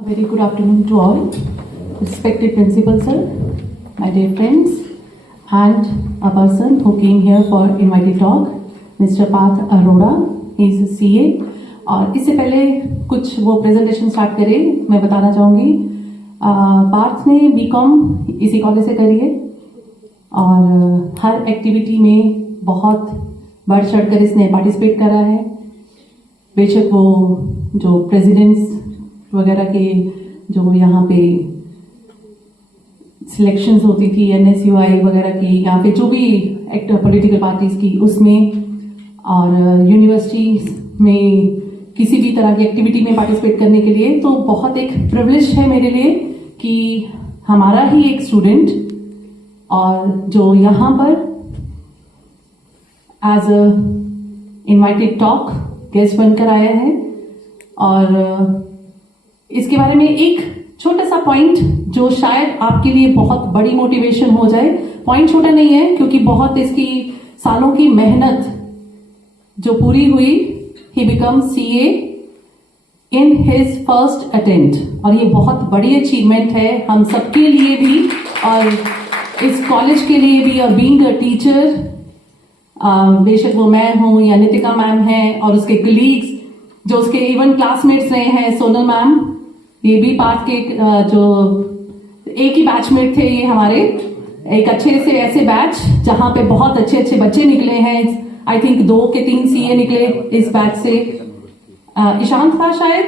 A very good afternoon to all, respected principal sir, my dear friends, and a person who came here for invited talk, Mr. Parth Arora, he is a CA. और इससे पहले कुछ वो presentation start करें, मैं बताना चाहूँगी पार्थ ने बीकॉम इसी कॉलेज से करी है और हर एक्टिविटी में बहुत बढ़ चढ़कर इसने पार्टिसिपेट करा है। बेशक वो जो प्रेसिडेंट्स वगैरह के जो यहाँ पे सिलेक्शंस होती थी NSUI वगैरह की या फिर जो भी पॉलिटिकल पार्टीज की उसमें और यूनिवर्सिटी में किसी भी तरह की एक्टिविटी में पार्टिसिपेट करने के लिए, तो बहुत एक प्रिविलेज है मेरे लिए कि हमारा ही एक स्टूडेंट और जो यहाँ पर as a invited talk guest बनकर आया है। और इसके बारे में एक छोटा सा पॉइंट जो शायद आपके लिए बहुत बड़ी मोटिवेशन हो जाए। पॉइंट छोटा नहीं है क्योंकि बहुत इसकी सालों की मेहनत जो पूरी हुई, he become CA in his first attempt, और ये बहुत बड़ी अचीवमेंट है हम सबके लिए भी और इस कॉलेज के लिए भी। और बीइंग अ टीचर, बेशक वो मैं हूं या नितिका मैम है और उसके कलीग्स जो उसके इवन क्लासमेट्स रहे हैं, सोनल मैम, ये भी पार्थ के जो एक ही बैचमेट थे ये हमारे, एक अच्छे से ऐसे बैच जहां पे बहुत अच्छे अच्छे बच्चे निकले हैं। आई थिंक 2 के 3 CA निकले इस बैच से। ईशांत था शायद,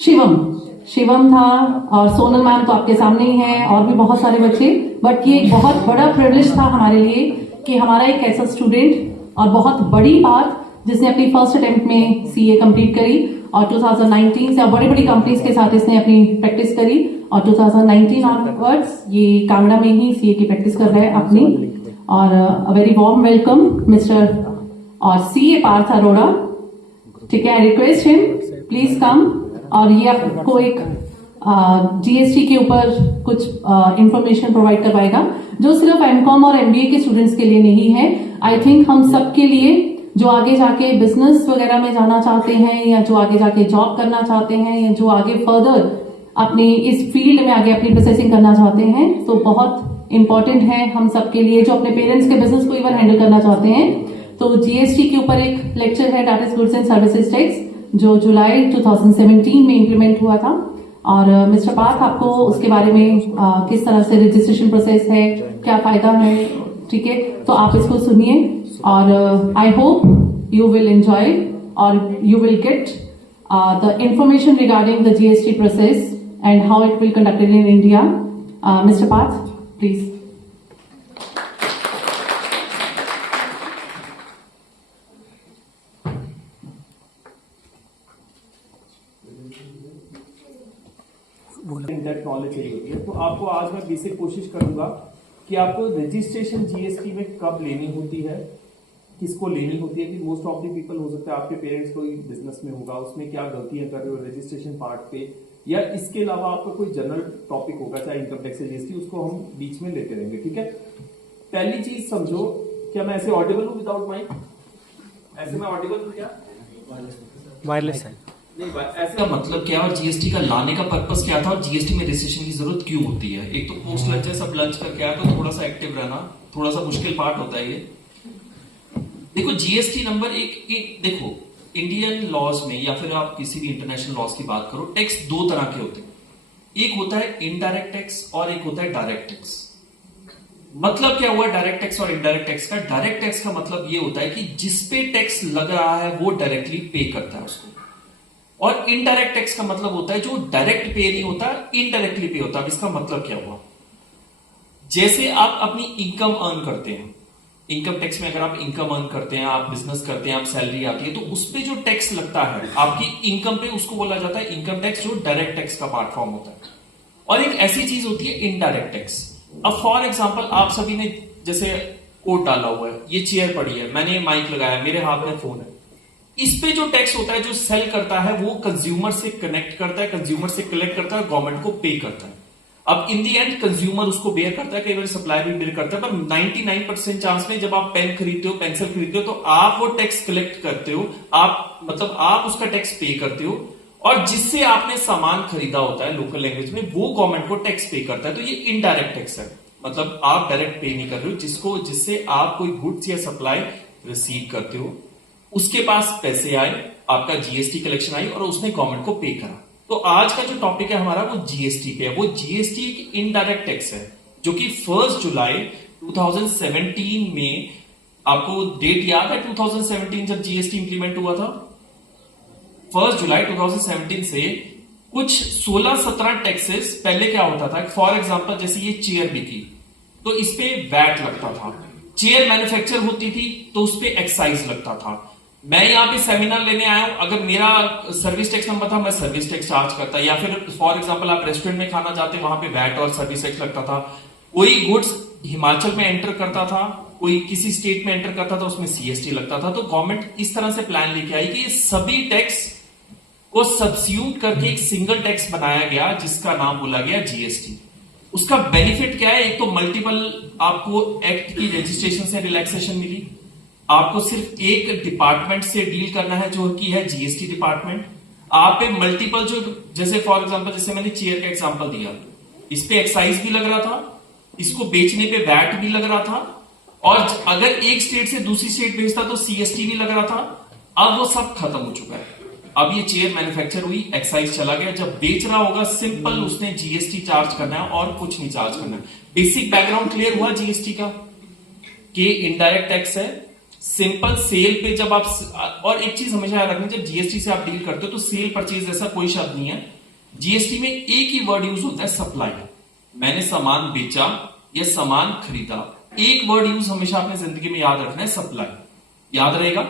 शिवम था और सोनल मैम तो आपके सामने ही है और भी बहुत सारे बच्चे। बट ये बहुत बड़ा प्रिविलेज था हमारे लिए कि हमारा एक ऐसा स्टूडेंट और बहुत बड़ी बात जिसने अपनी फर्स्ट अटेम्प्ट में CA कंप्लीट करी और 2019 से बड़ी बड़ी कंपनीज के साथ इसने अपनी प्रैक्टिस करी और 2019 ऑनवर्ड्स ये कांगड़ा में ही CA की प्रैक्टिस कर रहा है अपनी। और a very warm welcome mister और CA पार्थ अरोड़ा। ठीक है, I request him please come. और ये आपको एक GST के ऊपर कुछ इंफॉर्मेशन प्रोवाइड करवाएगा जो सिर्फ MCOM और MBA के स्टूडेंट्स के लिए नहीं है। आई थिंक हम सब के लिए जो आगे जाके बिजनेस वगैरह में जाना चाहते हैं या जो आगे जाके जॉब करना चाहते हैं या जो आगे फर्दर अपने इस फील्ड में आगे अपनी प्रोसेसिंग करना चाहते हैं, तो बहुत इंपॉर्टेंट है हम सबके लिए जो अपने पेरेंट्स के बिजनेस को इवन हैंडल करना चाहते हैं। तो GST के ऊपर एक लेक्चर है, that is goods and services tax, जो जुलाई 2017 में इंप्लीमेंट हुआ था। और मिस्टर पार्थ आपको उसके बारे में किस तरह से रजिस्ट्रेशन प्रोसेस है, क्या फायदा है, ठीक है, तो आप इसको सुनिए और I hope you will enjoy और you will get the information regarding the GST process and how it will conducted in India. Mister Parth please. In depth knowledge चाहिए होती है, तो आपको आज मैं बेसिक कोशिश करूंगा कि आपको रजिस्ट्रेशन GST में कब लेनी होती है, किसको लेनी होती है। कि मोस्ट ऑफ द पीपल, हो सकता है आपके पेरेंट्स कोई बिजनेस में होगा, उसमें क्या गलतियां कर रहे हो रजिस्ट्रेशन पार्ट पे, या इसके अलावा आपका कोई जनरल टॉपिक होगा चाहे इनकम टैक्स या GST, उसको हम बीच में लेते रहेंगे। ठीक है, पहली चीज समझो, क्या मैं ऐसे ऑडिबल हूं विदाउट माइक? ऐसे मैं ऑडिबल हूं क्या? वायरलेस है नहीं, ऐसे का मतलब क्या और GST का लाने का पर्पस क्या था और GST में रजिस्ट्रेशन की जरूरत क्यों होती है। एक तो पोस्ट लंच सब लंच करके आया तो थोड़ा सा एक्टिव रहना थोड़ा सा मुश्किल पार्ट होता है ये। देखो GST नंबर एक देखो इंडियन लॉज में या फिर आप किसी भी इंटरनेशनल लॉज की बात करो, टैक्स 2 तरह के होते हैं। एक होता है इनडायरेक्ट टैक्स और एक होता है डायरेक्ट टैक्स। मतलब क्या हुआ डायरेक्ट टैक्स और इनडायरेक्ट टैक्स का? डायरेक्ट टैक्स का मतलब ये होता है कि जिसपे टैक्स लग रहा है वो डायरेक्टली पे करता है उसको, और इनडायरेक्ट टैक्स का मतलब होता है जो डायरेक्ट पे नहीं होता, इनडायरेक्टली पे होता है। इसका मतलब क्या हुआ, जैसे आप अपनी इनकम अर्न करते हैं, इनकम टैक्स में अगर आप इनकम अर्न करते हैं, आप बिजनेस करते हैं, आप सैलरी आती है, तो उस पे जो टैक्स लगता है आपकी इनकम पे, उसको बोला जाता है इनकम टैक्स, जो डायरेक्ट टैक्स का पार्ट फॉर्म होता है। और एक ऐसी चीज होती है इनडायरेक्ट टैक्स। अब फॉर एग्जाम्पल आप सभी ने जैसे कोट डाला हुआ है, ये चेयर पड़ी है, मैंने माइक लगाया, मेरे हाथ में फोन है, इस पे जो टैक्स होता है, जो सेल करता है वो कंज्यूमर से कनेक्ट करता है, कंज्यूमर से कलेक्ट करता है, गवर्नमेंट को पे करता है। अब इन दी एंड कंज्यूमर उसको बेयर करता है, कई बार सप्लायर भी बेयर करता है, पर 99% चांस में जब आप पेन खरीदते हो, पेंसिल खरीदते हो, तो आप वो टैक्स कलेक्ट करते हो, आप मतलब आप उसका टैक्स पे करते हो। और जिससे आपने सामान खरीदा होता है लोकल लैंग्वेज में, वो गवर्नमेंट को टैक्स पे करता है। तो ये इनडायरेक्ट टैक्स है, मतलब आप डायरेक्ट पे नहीं कर रहे हो। जिससे आप कोई गुड्स या सप्लाई रिसीव करते हो, उसके पास पैसे आए, आपका जीएसटी कलेक्शन आई और उसने गवर्नमेंट को पे करा। तो आज का जो टॉपिक है हमारा वो जीएसटी पे है। वो जीएसटी एक इनडायरेक्ट टैक्स है जो कि 1 जुलाई 2017 में, आपको डेट याद है 2017 जब जीएसटी इंप्लीमेंट हुआ था? 1 जुलाई 2017 से कुछ 16-17 टैक्सेस पहले क्या होता था, फॉर एग्जांपल जैसे ये चेयर बिकी तो इस पे वैट लगता था, चेयर मैन्युफैक्चर होती थी तो उस पे एक्साइज लगता था। मैं यहाँ पे सेमिनार लेने आया हूं, अगर मेरा सर्विस टैक्स नंबर था मैं सर्विस टैक्स चार्ज करता, या फिर फॉर एग्जांपल आप रेस्टोरेंट में खाना जाते वहां पे वैट और सर्विस टैक्स लगता था। कोई गुड्स हिमाचल में एंटर करता था, कोई किसी स्टेट में एंटर करता था, उसमें सीएसटी लगता था। तो गवर्नमेंट इस तरह से प्लान लेके आई कि ये सभी टैक्स को सब्स्टिट्यूट करके एक सिंगल टैक्स बनाया गया जिसका नाम बोला गया जीएसटी। उसका बेनिफिट क्या है? एक तो मल्टीपल आपको एक्ट की रजिस्ट्रेशन से रिलैक्सेशन मिली, आपको सिर्फ एक डिपार्टमेंट से डील करना है जो कि है जीएसटी डिपार्टमेंट। आप पे मल्टीपल जो, जैसे फॉर एग्जांपल जैसे मैंने चेयर का एग्जांपल दिया, इस पे एक्साइज भी लग रहा था, इसको बेचने पे वैट भी लग रहा था, और अगर एक स्टेट से दूसरी स्टेट भेजता तो सीएसटी भी लग रहा था। अब वो सब खत्म हो चुका है। अब ये चेयर मैन्युफैक्चर हुई, एक्साइज चला गया, जब बेच रहा होगा सिंपल उसने जीएसटी चार्ज करना है और कुछ नहीं चार्ज करना है। बेसिक बैकग्राउंड क्लियर हुआ जीएसटी का कि इनडायरेक्ट टैक्स है। सिंपल सेल पे जब आप, और एक चीज हमेशा याद रखना, जब जीएसटी से आप डील करते हो तो सेल परचेज ऐसा कोई शब्द नहीं है। जीएसटी में एक ही वर्ड यूज होता है, सप्लाई। मैंने सामान बेचा या सामान खरीदा, एक वर्ड यूज हमेशा आपने जिंदगी में याद रखना है, सप्लाई। याद रहेगा।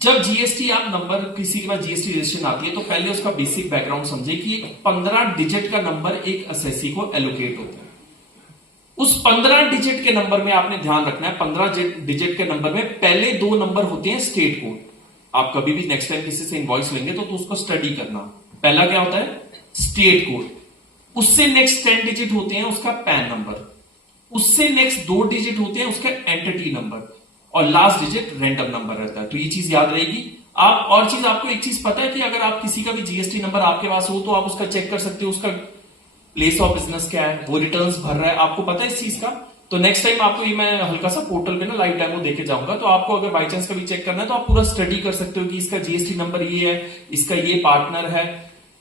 जब जीएसटी आप नंबर, किसी के पास जीएसटी रजिस्ट्रेशन आती है तो पहले उसका बेसिक बैकग्राउंड समझे कि एक 15 डिजिट का नंबर एक असेसी को एलोकेट होता है। उस 15 डिजिट के नंबर में आपने ध्यान रखना है, 15 डिजिट के नंबर में पहले 2 नंबर होते हैं स्टेट कोड। आप कभी भी नेक्स्ट टाइम किसी से इनवॉइस लेंगे तो उसको स्टडी करना। पहला क्या होता है? State code. उससे नेक्स्ट 10 डिजिट होते हैं उसका पैन नंबर, उससे नेक्स्ट 2 डिजिट होते हैं उसका एंटिटी नंबर, और लास्ट डिजिट रैंडम नंबर रहता है। तो ये चीज याद रहेगी। आप और चीज, आपको एक चीज पता है कि अगर आप किसी का भी जीएसटी नंबर आपके पास हो तो आप उसका चेक कर सकते हो, उसका प्लेस ऑफ बिजनेस क्या है, वो रिटर्न्स भर रहा है, आपको पता है इस चीज का। तो नेक्स्ट टाइम आपको ये मैं हल्का सा पोर्टल पे ना लाइव डेमो देके जाऊंगा, तो आपको अगर बाई चांस कभी चेक करना है तो आप पूरा स्टडी कर सकते हो कि इसका जीएसटी नंबर ये है, इसका ये पार्टनर है,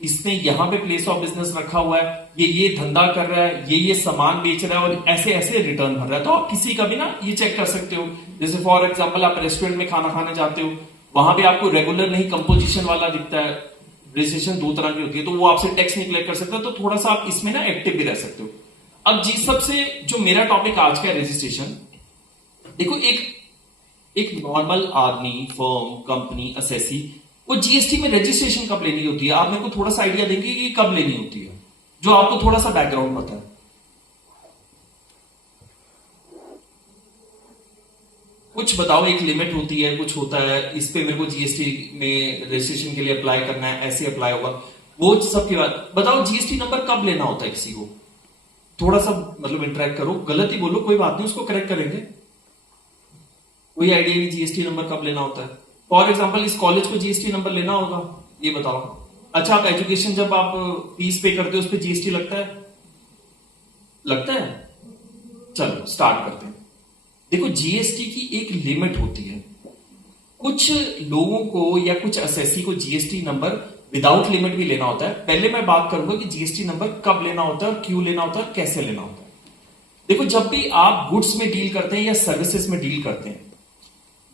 इसने यहां पे प्लेस ऑफ बिजनेस रखा हुआ है, ये धंधा कर रहा है, ये सामान बेच रहा है और ऐसे ऐसे रिटर्न भर रहा है। तो आप किसी का भी ना ये चेक कर सकते हो। जैसे फॉर एग्जांपल आप रेस्टोरेंट में खाना खाने जाते हो, वहां पे आपको रेगुलर नहीं कंपोजिशन वाला दिखता है, रजिस्ट्रेशन 2 तरह की होती है, तो वो आपसे टैक्स नहीं कलेक्ट कर सकता। तो थोड़ा सा आप इसमें ना एक्टिव भी रह सकते हो। अब जी सबसे जो मेरा टॉपिक आज का है रजिस्ट्रेशन, देखो एक नॉर्मल आदमी, फर्म, कंपनी, असेसी, वो जीएसटी में रजिस्ट्रेशन कब लेनी होती है? आप मेरे को थोड़ा सा आइडिया देंगे कि कब लेनी होती है, जो आपको थोड़ा सा बैकग्राउंड पता है। कुछ बताओ, एक लिमिट होती है, कुछ होता है, इस पे मेरे को जीएसटी में रजिस्ट्रेशन के लिए अप्लाई करना है, ऐसे अप्लाई होगा, वो सब की बात बताओ। जीएसटी नंबर कब लेना होता है किसी को? थोड़ा सा मतलब इंटरेक्ट करो, गलत ही बोलो कोई बात नहीं, उसको करेक्ट करेंगे। कोई आइडिया नहीं जीएसटी नंबर कब लेना होता है? फॉर एग्जाम्पल इस कॉलेज को जीएसटी नंबर लेना होगा, ये बताओ। अच्छा, आप एजुकेशन जब आप फीस पे करते हो उस पर जीएसटी लगता है? लगता है। चलो स्टार्ट करते हैं। देखो जीएसटी की एक लिमिट होती है। कुछ लोगों को या कुछ असेसी को जीएसटी नंबर विदाउट लिमिट भी लेना होता है। पहले मैं बात करूंगा कि जीएसटी नंबर कब लेना होता है और क्यों लेना होता है, कैसे लेना होता है। देखो जब भी आप गुड्स में डील करते हैं या सर्विसेज में डील करते हैं,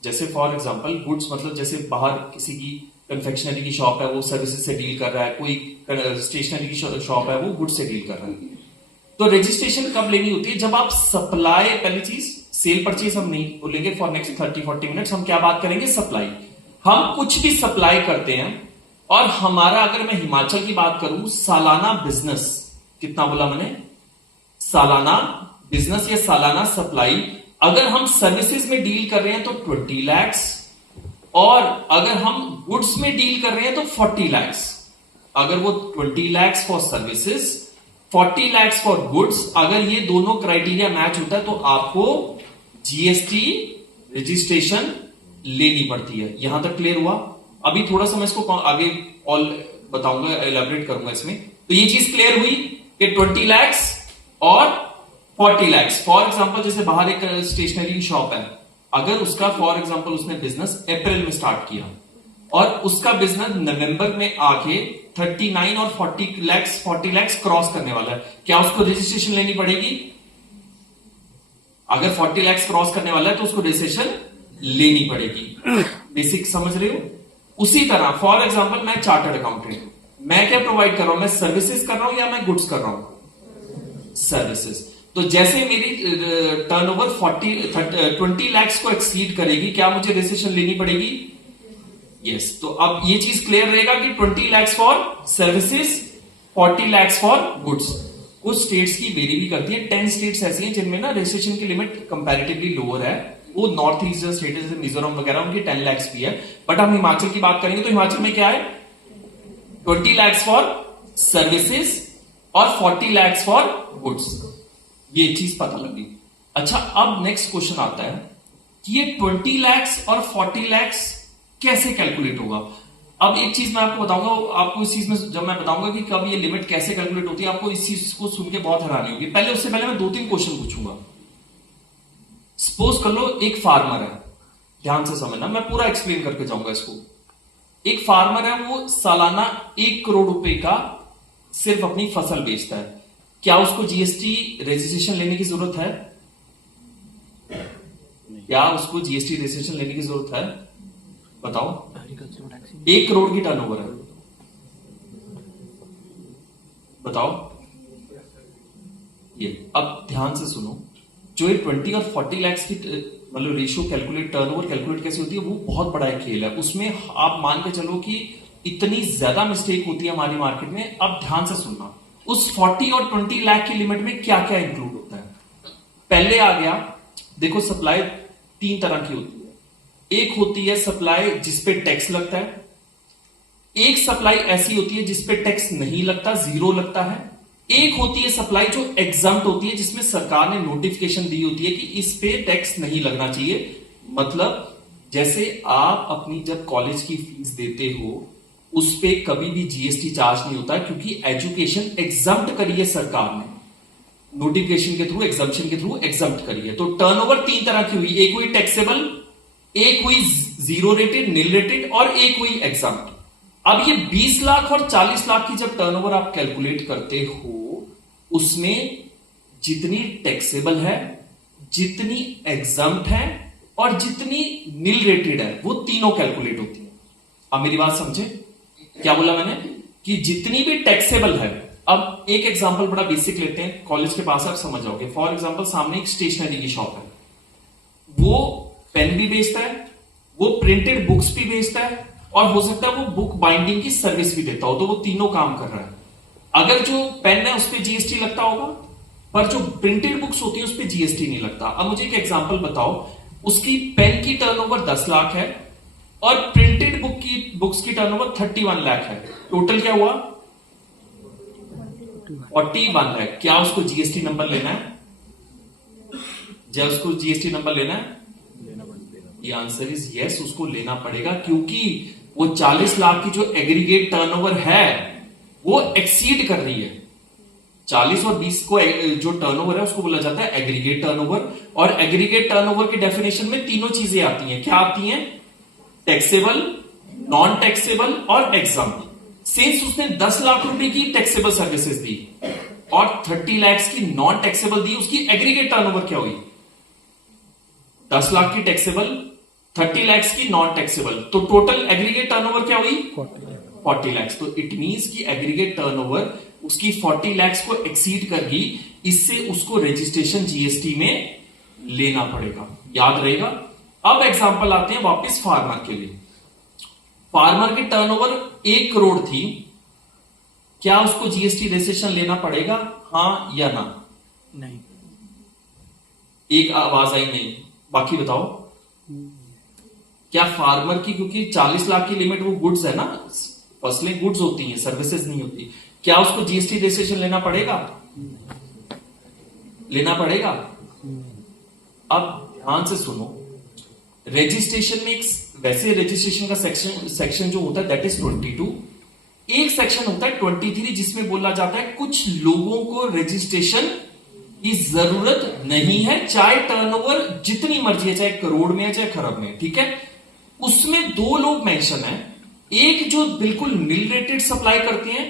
जैसे फॉर एग्जांपल गुड्स मतलब जैसे बाहर किसी की कन्फेक्शनरी की शॉप है वो सर्विसेज से डील कर रहा है, कोई स्टेशनरी की शॉप है वो गुड्स से डील कर रहा है। तो रजिस्ट्रेशन कब लेनी होती है? जब आप सप्लाई, पहली चीज सेल परचेज हम नहीं बोलेंगे फॉर नेक्स्ट 30-40 मिनट्स, हम क्या बात करेंगे? सप्लाई। हम कुछ भी सप्लाई करते हैं और हमारा, अगर मैं हिमाचल की बात करूं, सालाना बिजनेस कितना बोला मैंने? सालाना बिजनेस या सालाना सप्लाई, अगर हम सर्विसेज में डील कर रहे हैं तो 20 लाख, और अगर हम गुड्स में डील कर रहे हैं तो 40 लाख। अगर वो 20 lakh for services, 40 lakh for goods, अगर ये दोनों क्राइटेरिया मैच होता है तो आपको जीएसटी रजिस्ट्रेशन लेनी पड़ती है। यहां तक क्लियर हुआ? अभी थोड़ा सा मैं इसको आगे ऑल बताऊंगा, एलैबोरेट करूंगा इसमें। तो ये चीज क्लियर हुई कि 20 लाख और 40 लाख। फॉर एग्जांपल जैसे बाहर एक स्टेशनरी की शॉप है, अगर उसका फॉर एग्जांपल उसने बिजनेस अप्रैल में स्टार्ट किया और उसका बिजनेस नवंबर में आके 39 और 40 लाख क्रॉस करने वाला है, क्या उसको रजिस्ट्रेशन लेनी पड़ेगी? अगर 40 लाख क्रॉस करने वाला है तो उसको रजिस्ट्रेशन लेनी पड़ेगी। बेसिक समझ रहे हो? उसी तरह फॉर एग्जांपल मैं चार्टर्ड अकाउंटेंट हूं, मैं क्या प्रोवाइड कर रहा हूं? मैं सर्विसेज कर रहा हूं या मैं गुड्स कर रहा हूं? सर्विसेज। तो जैसे मेरी टर्नओवर 20 लाख को एक्सीड करेगी, क्या मुझे रजिस्ट्रेशन लेनी पड़ेगी? यस। तो अब ये चीज क्लियर रहेगा कि 20 lakh for services, 40 lakh for goods. कुछ स्टेट्स की वेरी भी करती है। 10 स्टेट्स ऐसी हैं जिनमें ना रजिस्ट्रेशन की लिमिट कंपैरेटिवली लोअर है। वो नॉर्थ ईस्ट स्टेट जैसे मिजोरम वगैरह, उनकी 10 लाख भी है। बट हम हिमाचल की बात करेंगे तो हिमाचल में क्या है? 20 लाख फॉर सर्विसेज और 40 लाख फॉर गुड्स। ये चीज पता लगी। अच्छा, अब नेक्स्ट क्वेश्चन आता है कि ये 20 लाख और 40 लाख कैसे कैलकुलेट होगा? अब एक चीज मैं आपको बताऊंगा, आपको इस चीज में जब मैं बताऊंगा कि कब ये लिमिट कैसे कैलकुलेट होती है, आपको इस चीज को सुन के बहुत हैरानी होगी। पहले उससे पहले मैं 2-3 क्वेश्चन पूछूंगा। सपोज कर लो एक फार्मर है, ध्यान से समझना, मैं पूरा एक्सप्लेन करके जाऊंगा इसको। एक फार्मर है, वो सालाना 1 करोड़ रुपए का सिर्फ अपनी फसल बेचता है, क्या उसको जीएसटी रजिस्ट्रेशन लेने की जरूरत है? क्या उसको जीएसटी रजिस्ट्रेशन लेने की जरूरत है? बताओ। 1 करोड़ की टर्नओवर है, बताओ। ये अब ध्यान से सुनो, जो ये 20 और 40 लाख की मतलब रेशियो कैलकुलेट, टर्नओवर कैलकुलेट कैसे होती है, वो बहुत बड़ा एक खेल है। उसमें आप मान के चलो कि इतनी ज्यादा मिस्टेक होती है हमारी मार्केट में। अब ध्यान से सुनना, उस 40 और 20 लाख की लिमिट में क्या क्या इंक्लूड होता है। पहले आ गया, देखो सप्लाई 3 तरह की होती है। एक होती है सप्लाई जिसपे टैक्स लगता है, एक सप्लाई ऐसी होती है जिसपे टैक्स नहीं लगता, 0 लगता है। एक होती है सप्लाई जो एग्जम्प्ट होती है, जिसमें सरकार ने नोटिफिकेशन दी होती है कि इस पे टैक्स नहीं लगना चाहिए। मतलब जैसे आप अपनी जब कॉलेज की फीस देते हो, उस पे कभी भी जीएसटी चार्ज नहीं होता, क्योंकि एजुकेशन एग्जम्प्ट करी है सरकार ने, नोटिफिकेशन के थ्रू, एग्जम्पशन के थ्रू एग्जम्प्ट करी है। तो टर्नओवर 3 तरह की हुई, एक हुई टैक्सेबल, एक हुई 0 रेटेड, नील रेटेड, और एक हुई एग्जम्प्ट। अब ये 20 लाख और 40 लाख की जब टर्नओवर आप कैलकुलेट करते हो, उसमें जितनी टैक्सेबल है, जितनी एग्जम्प्ट है और जितनी नील रेटेड है, वो तीनों कैलकुलेट होती है। अब मेरी बात समझे, क्या बोला मैंने? कि जितनी भी टैक्सेबल है। अब एक एग्जांपल बड़ा बेसिक लेते हैं, कॉलेज के पास आप समझ जाओगे। फॉर एग्जांपल सामने एक स्टेशनरी की शॉप है, वो पेन भी बेचता है, वो प्रिंटेड बुक्स भी बेचता है, और हो सकता है वो बुक बाइंडिंग की सर्विस भी देता हो। तो वो तीनों काम कर रहा है। अगर जो पेन है उस पर जीएसटी लगता होगा, पर जो प्रिंटेड बुक्स होती है उस पर जीएसटी नहीं लगता। अब मुझे एक एग्जांपल बताओ, उसकी पेन की टर्नओवर 10 लाख है और प्रिंटेड बुक्स की टर्नओवर 31 लाख है। टोटल क्या हुआ? 41 लाख। क्या उसको जीएसटी नंबर लेना है? जब उसको जीएसटी नंबर लेना है, ये आंसर इज यस, उसको लेना पड़ेगा, क्योंकि वो 40 लाख की जो एग्रीगेट टर्नओवर है वो एक्सीड कर रही है। 40 और 20 को जो टर्नओवर है उसको बोला जाता है एग्रीगेट टर्नओवर। और एग्रीगेट टर्नओवर की डेफिनेशन में तीनों चीजें आती हैं। क्या आती हैं? टैक्सेबल, नॉन टैक्सेबल और एग्जम्प्ट। सिंस उसने 10 लाख रुपए की टैक्सेबल सर्विसेज दी और 30 लाख की नॉन टैक्सेबल दी, उसकी एग्रीगेट टर्नओवर क्या हुई? 10 लाख की टैक्सेबल, 30 लाख की नॉन टैक्सेबल, तो टोटल एग्रीगेट टर्नओवर क्या हुई? 40 लाख। तो इट मींस की एग्रीगेट टर्नओवर उसकी 40 लाख को एक्सीड कर गई, इससे उसको रजिस्ट्रेशन जीएसटी में लेना पड़ेगा। याद रहेगा। अब एग्जांपल आते हैं वापस फार्मर के लिए। फार्मर की टर्नओवर 1 करोड़ थी, क्या उसको जीएसटी रजिस्ट्रेशन लेना पड़ेगा? हां या ना? नहीं। एक आवाज आई नहीं, बाकी बताओ। क्या फार्मर की, क्योंकि 40 लाख की लिमिट, वो गुड्स है ना, फसलें गुड्स होती हैं, सर्विसेज नहीं होती, क्या उसको जीएसटी रजिस्ट्रेशन लेना पड़ेगा? लेना पड़ेगा। अब ध्यान से सुनो, रजिस्ट्रेशन में एक वैसे रजिस्ट्रेशन का सेक्शन जो होता है दैट इज 22, एक सेक्शन होता है 23 जिसमें बोला जाता है कुछ लोगों को रजिस्ट्रेशन की जरूरत नहीं है, चाहे टर्नओवर जितनी मर्जी है, चाहे करोड़ में है चाहे खरब में, ठीक है। उसमें दो लोग मेंशन है, एक जो बिल्कुल नील रेटेड सप्लाई करते हैं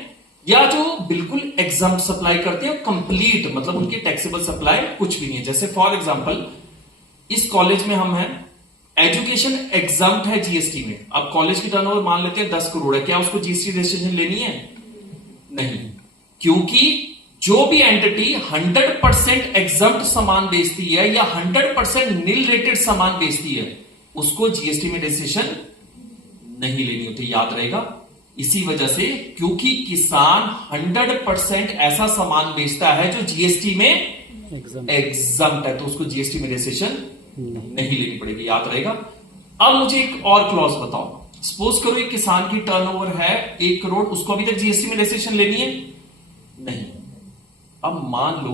या जो बिल्कुल एग्जाम सप्लाई करते हैं, कंप्लीट मतलब उनकी टैक्सेबल सप्लाई कुछ भी नहीं है। जैसे फॉर एग्जांपल इस कॉलेज में हम हैं, एजुकेशन एग्जाम्प्ट है जीएसटी में। अब कॉलेज की टर्नओवर मान लेते हैं 10 करोड़ है, क्या उसको जीएसटी रजिस्ट्रेशन लेनी है? नहीं, क्योंकि जो भी एंटिटी 100% एग्जाम्प्ट सामान बेचती है या 100% नील रेटेड सामान बेचती है, उसको जीएसटी में रजिस्ट्रेशन नहीं लेनी होती, याद रहेगा। इसी वजह से क्योंकि किसान 100% ऐसा सामान बेचता है जो जीएसटी में एग्जाम्प्ट है, तो उसको जीएसटी में रजिस्ट्रेशन नहीं लेनी पड़ेगी, याद रहेगा। अब मुझे एक और क्लॉज बताओ। सपोज करो एक किसान की टर्नओवर है 1 करोड़, उसको अभी तक जीएसटी में रजिस्ट्रेशन लेनी है? नहीं। अब मान लो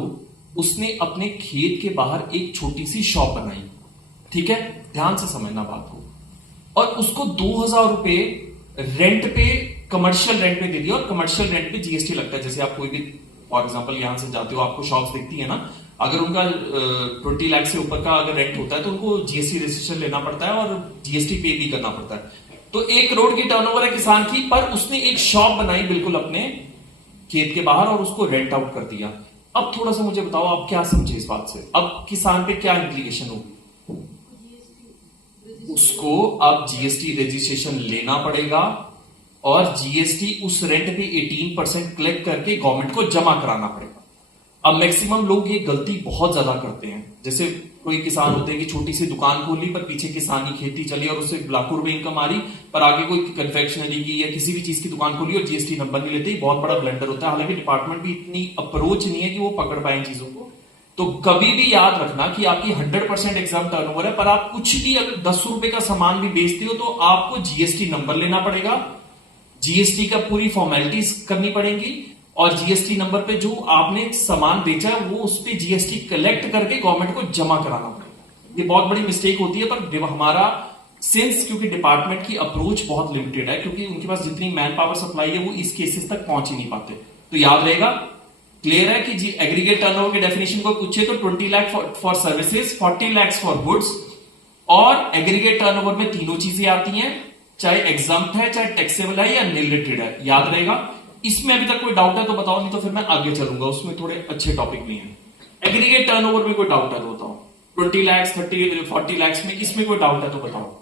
उसने अपने खेत के बाहर एक छोटी सी शॉप बनाई, ठीक है, ध्यान से समझना बात को, और उसको 2000 रुपए रेंट पे, कमर्शियल रेंट पे दे दिया, और कमर्शियल रेंट पे जीएसटी लगता है। जैसे आप कोई भी फॉर एग्जांपल यहां से जाते हो, आपको शॉप्स दिखती है ना, अगर उनका 20 लाख से ऊपर का अगर रेंट होता है तो उनको जीएसटी रजिस्ट्रेशन लेना पड़ता है और जीएसटी पे भी करना पड़ता है। तो 1 करोड़ की टर्नओवर है किसान की, पर उसने एक शॉप बनाई बिल्कुल अपने खेत के बाहर और उसको रेंट आउट कर दिया। अब थोड़ा सा मुझे बताओ आप क्या समझे इस बात से? अब किसान पे क्या इंप्लीकेशन होगी? उसको अब जीएसटी रजिस्ट्रेशन लेना पड़ेगा और जीएसटी उस रेंट पे 18% कलेक्ट करके गवर्नमेंट को जमा कराना पड़ेगा। अब मैक्सिमम लोग ये गलती बहुत ज्यादा करते हैं। जैसे कोई किसान होते हैं कि छोटी सी दुकान खोल ली, पर पीछे किसानी खेती चली और उससे लाखों रुपए इनकम आ रही, पर आगे कोई कन्फेक्शनरी की या किसी भी चीज की दुकान खोली और जीएसटी नंबर नहीं लेते, बहुत बड़ा ब्लंडर होता है। हालांकि डिपार्टमेंट भी इतनी अप्रोच नहीं है कि वो पकड़ पाए चीजों को। तो कभी भी याद रखना कि आपकी 100% एग्जाम टर्नओवर है, पर आप कुछ भी अगर 10 रुपए का सामान भी बेचते हो तो आपको जीएसटी नंबर लेना पड़ेगा, जीएसटी का पूरी फॉर्मेलिटीज करनी पड़ेगी, और जीएसटी नंबर पे जो आपने सामान बेचा है वो उस पर जीएसटी कलेक्ट करके गवर्नमेंट को जमा कराना पड़ेगा। ये बहुत बड़ी मिस्टेक होती है, पर हमारा सिंस क्योंकि डिपार्टमेंट की अप्रोच बहुत लिमिटेड है, क्योंकि उनके पास जितनी मैन पावर सप्लाई है वो इस केसेस तक पहुंच ही नहीं पाते। तो याद रहेगा, क्लियर है कि जी एग्रीगेट टर्नओवर की डेफिनेशन को पूछे तो 20 lakh for services, 40 lakh for goods, और एग्रीगेट टर्नओवर में तीनों चीजें आती हैं, चाहे एग्जाम्प्ट है, चाहे टैक्सेबल है या नील रेटेड है, याद रहेगा। इसमें अभी तक कोई डाउट है तो बताओ, नहीं तो फिर मैं आगे चलूंगा, उसमें थोड़े अच्छे टॉपिक भी हैं। एग्रीगेट टर्नओवर में कोई डाउट है तो बताओ, 20 लाख 30 40 लाख में इसमें कोई डाउट है तो बताओ।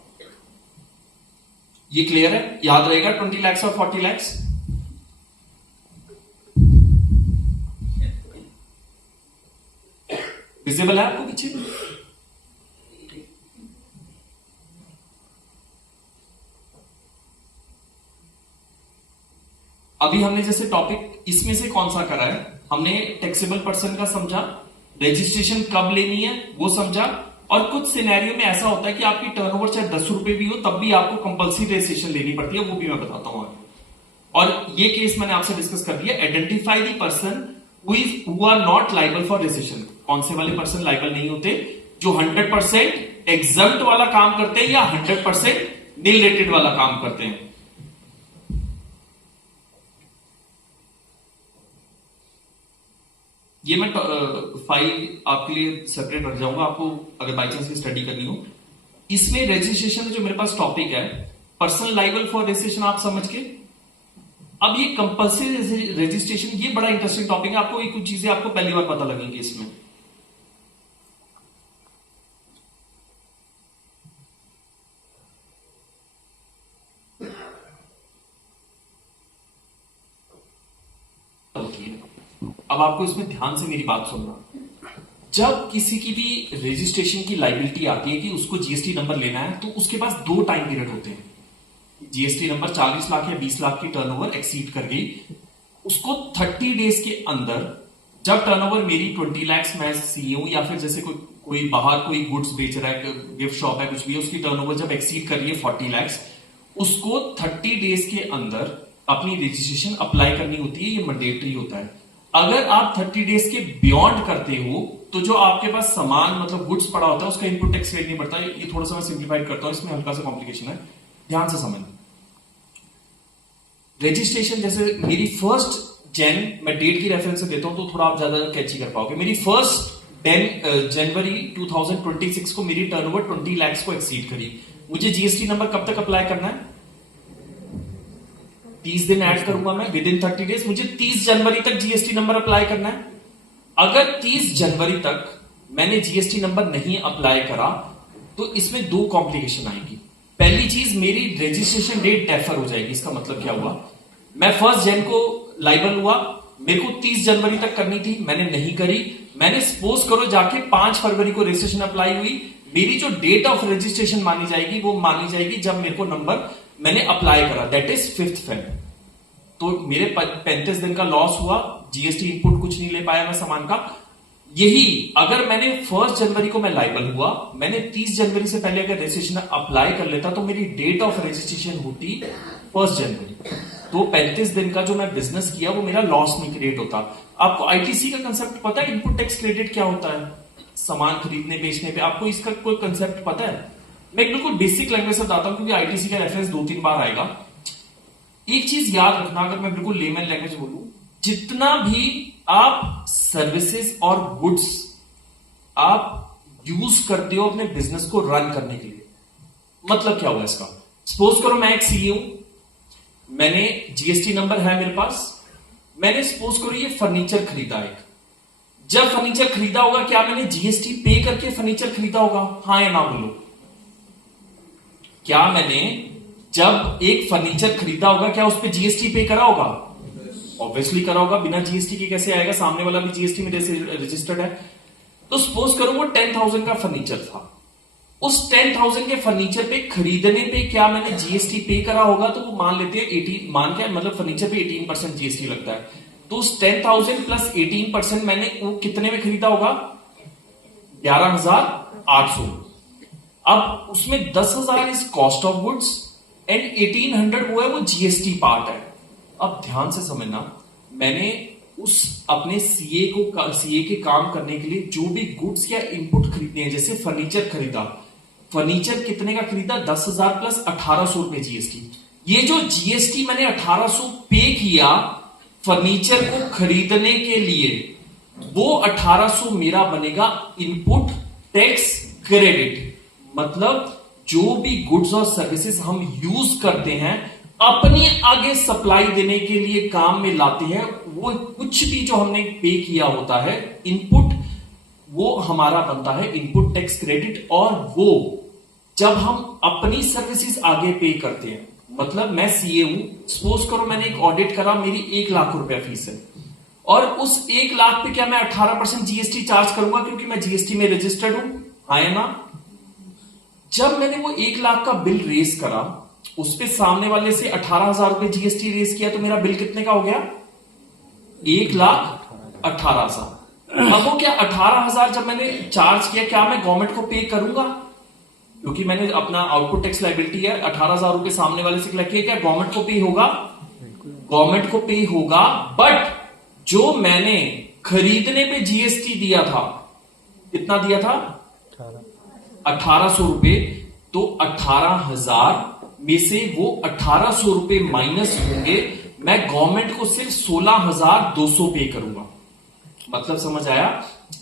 ये क्लियर है, याद रहेगा 20 लाख और 40 लाख। विजिबल है आपको पीछे? अभी हमने जैसे टॉपिक इसमें से कौन सा करा है, हमने टैक्सेबल पर्सन का समझा, रजिस्ट्रेशन कब लेनी है वो समझा, और कुछ सिनेरियो में ऐसा होता है कि आपकी टर्नओवर चाहे 10 रुपए भी हो तब भी आपको कंपल्सरी रजिस्ट्रेशन लेनी पड़ती है, वो भी मैं बताता हूं आगे। और ये केस मैंने आपसे डिस्कस कर दिया, identify the person who are not liable for registration. कौन से वाले पर्सन लाइबल नहीं होते? जो 100% एग्जम्प्ट वाला काम करते हैं या 100% नील रेटेड वाला काम करते हैं। ये मैं फाइल आपके लिए सेपरेट रख जाऊंगा, आपको अगर बाई चांस की स्टडी करनी हो। इसमें रजिस्ट्रेशन में जो मेरे पास टॉपिक है, पर्सनल लाइबल फॉर रजिस्ट्रेशन, आप समझ के। अब ये कंपल्सरी रजिस्ट्रेशन, ये बड़ा इंटरेस्टिंग टॉपिक है, आपको ये कुछ चीजें आपको पहली बार पता लगेंगी इसमें। अब आपको इसमें ध्यान से मेरी बात सुनना। जब किसी की भी रजिस्ट्रेशन की लाइबिलिटी आती है कि उसको जीएसटी नंबर लेना है, तो उसके पास 2 टाइम पीरियड होते हैं। जीएसटी नंबर 40 लाख या 20 लाख की टर्नओवर एक्सीड कर गई, उसको 30 डेज के अंदर, जब टर्नओवर मेरी 20 लाख मैं सीईओ या फिर जैसे कोई बाहर कोई गुड्स बेच रहा है, गिफ्ट शॉप है, कुछ भी है, उसकी टर्नओवर जब एक्सीड कर रही है 40 लाख, उसको 30 डेज के अंदर अपनी रजिस्ट्रेशन अप्लाई करनी होती है। ये मैंडेटरी होता है। अगर आप 30 डेज के बियॉन्ड करते हो तो जो आपके पास सामान मतलब गुड्स पड़ा होता है उसका इनपुट टैक्स रेट नहीं बढ़ता। ये थोड़ा सा मैं सिंप्लीफाइड करता हूं, इसमें हल्का सा कॉम्प्लिकेशन है, ध्यान से समझना। रजिस्ट्रेशन जैसे मेरी फर्स्ट जैन, मैं डेट की रेफरेंस से देता हूं तो थोड़ा आप ज्यादा कैची कर पाओगे। मेरी फर्स्ट जनवरी 2026 को मेरी टर्नओवर 20 लाख को एक्सीड करी। मुझे जीएसटी नंबर कब तक अप्लाई करना है? 30 दिन ऐड करूंगा मैं, विद इन 30 डेज। मुझे 30 जनवरी तक जीएसटी नंबर अप्लाई करना है। अगर 30 जनवरी तक मैंने जीएसटी नंबर नहीं अप्लाई करा तो इसमें दो कॉम्प्लिकेशन आएगी। पहली चीज, मेरी रजिस्ट्रेशन डेट डेफर हो जाएगी। इसका मतलब क्या हुआ? मैं 1 जन को लाइबल हुआ, मेरे को 30 जनवरी तक करनी थी, मैंने नहीं करी। मैंने सपोज करो जाके 5 फरवरी को रजिस्ट्रेशन अप्लाई हुई, मेरी जो डेट ऑफ रजिस्ट्रेशन मानी जाएगी वो मानी जाएगी जब मेरे को नंबर मैंने अप्लाई करा, दैट इज 5 फेब। तो मेरे 35 दिन का लॉस हुआ, जीएसटी इनपुट कुछ नहीं ले पाया मैं सामान का। यही अगर मैंने 1 जनवरी को मैं लाइबल हुआ, मैंने 30 जनवरी से पहले अगर रजिस्ट्रेशन अप्लाई कर लेता तो मेरी डेट ऑफ रजिस्ट्रेशन होती 1 जनवरी। तो 35 दिन का जो मैं बिजनेस किया वो मेरा लॉस नहीं क्रिएट होता। आपको आईटीसी का कंसेप्ट पता है? इनपुट टैक्स क्रेडिट क्या होता है सामान खरीदने बेचने पे? आपको इसका कोई कंसेप्ट पता है? मैं बिल्कुल बेसिक लैंग्वेज से बताता हूं क्योंकि आईटीसी का रेफरेंस 2-3 बार आएगा। एक चीज याद रखना, अगर मैं बिल्कुल लेमन लैंग्वेज बोलूं, जितना भी आप सर्विसेज और गुड्स आप यूज करते हो अपने बिजनेस को रन करने के लिए, मतलब क्या हुआ इसका? सपोज करो मैं एक सीए हूं, मैंने जीएसटी नंबर है मेरे पास, मैंने सपोज करो ये फर्नीचर खरीदा एक। जब फर्नीचर खरीदा होगा, क्या मैंने जीएसटी पे करके फर्नीचर खरीदा होगा? हाँ या ना बोलो। क्या मैंने जब एक फर्नीचर खरीदा होगा क्या उस पर जीएसटी पे करा होगा? ऑब्वियसली करा होगा, बिना जीएसटी के कैसे आएगा? सामने वाला भी जीएसटी में रजिस्टर्ड है। तो सपोज करो वो 10,000 का फर्नीचर था, उस 10,000 के फर्नीचर पे खरीदने पे क्या मैंने जीएसटी पे करा होगा? तो वो मान लेते हैं 18, मान क्या मतलब फर्नीचर पे 18% जीएसटी लगता है, तो उस 10,000 प्लस 18% मैंने वो कितने में खरीदा होगा? 11,800। अब उसमें 10,000 is cost of goods and 1,800 वो है वो जीएसटी पार्ट है। अब ध्यान से समझना, मैंने उस अपने सीए के काम करने के लिए जो भी गुड्स या इनपुट खरीदने हैं, जैसे फर्नीचर खरीदा, फर्नीचर कितने का खरीदा? 10,000 प्लस 1,800 रुपए जीएसटी। ये जो जीएसटी मैंने 1,800 पे किया फर्नीचर को खरीदने के लिए, वो 1,800 मेरा बनेगा इनपुट टैक्स क्रेडिट। मतलब जो भी गुड्स और सर्विसेज हम यूज करते हैं अपने आगे सप्लाई देने के लिए काम में लाते हैं, वो कुछ भी जो हमने पे किया होता है इनपुट, वो हमारा बनता है इनपुट टैक्स क्रेडिट। और वो जब हम अपनी सर्विसेज आगे पे करते हैं, मतलब मैं सीए हूं, सपोज करो मैंने एक ऑडिट करा, मेरी 1 लाख रुपया फीस है, और उस 1 लाख पे क्या मैं 18% जीएसटी चार्ज करूंगा क्योंकि मैं जीएसटी में रजिस्टर्ड हूं? हाँ या ना? जब मैंने वो 1 लाख का बिल रेज करा, उस पे सामने वाले से 18,000 रुपए जीएसटी रेज किया, तो मेरा बिल कितने का हो गया? 1,18,000। अब वो क्या 18,000 जब मैंने चार्ज किया, क्या मैं गवर्नमेंट को पे करूंगा? क्योंकि मैंने अपना आउटपुट टैक्स लायबिलिटी है, 18,000 रुपए सामने वाले से कलेक्ट किया, क्या गवर्नमेंट को पे होगा? गवर्नमेंट को पे होगा। बट जो मैंने खरीदने पे जीएसटी दिया था, कितना दिया था? 1,800 रुपए। तो 18,000 में से वो 1,800 रुपए माइनस होंगे, मैं गवर्नमेंट को सिर्फ 16,200 पे करूंगा। मतलब समझ आया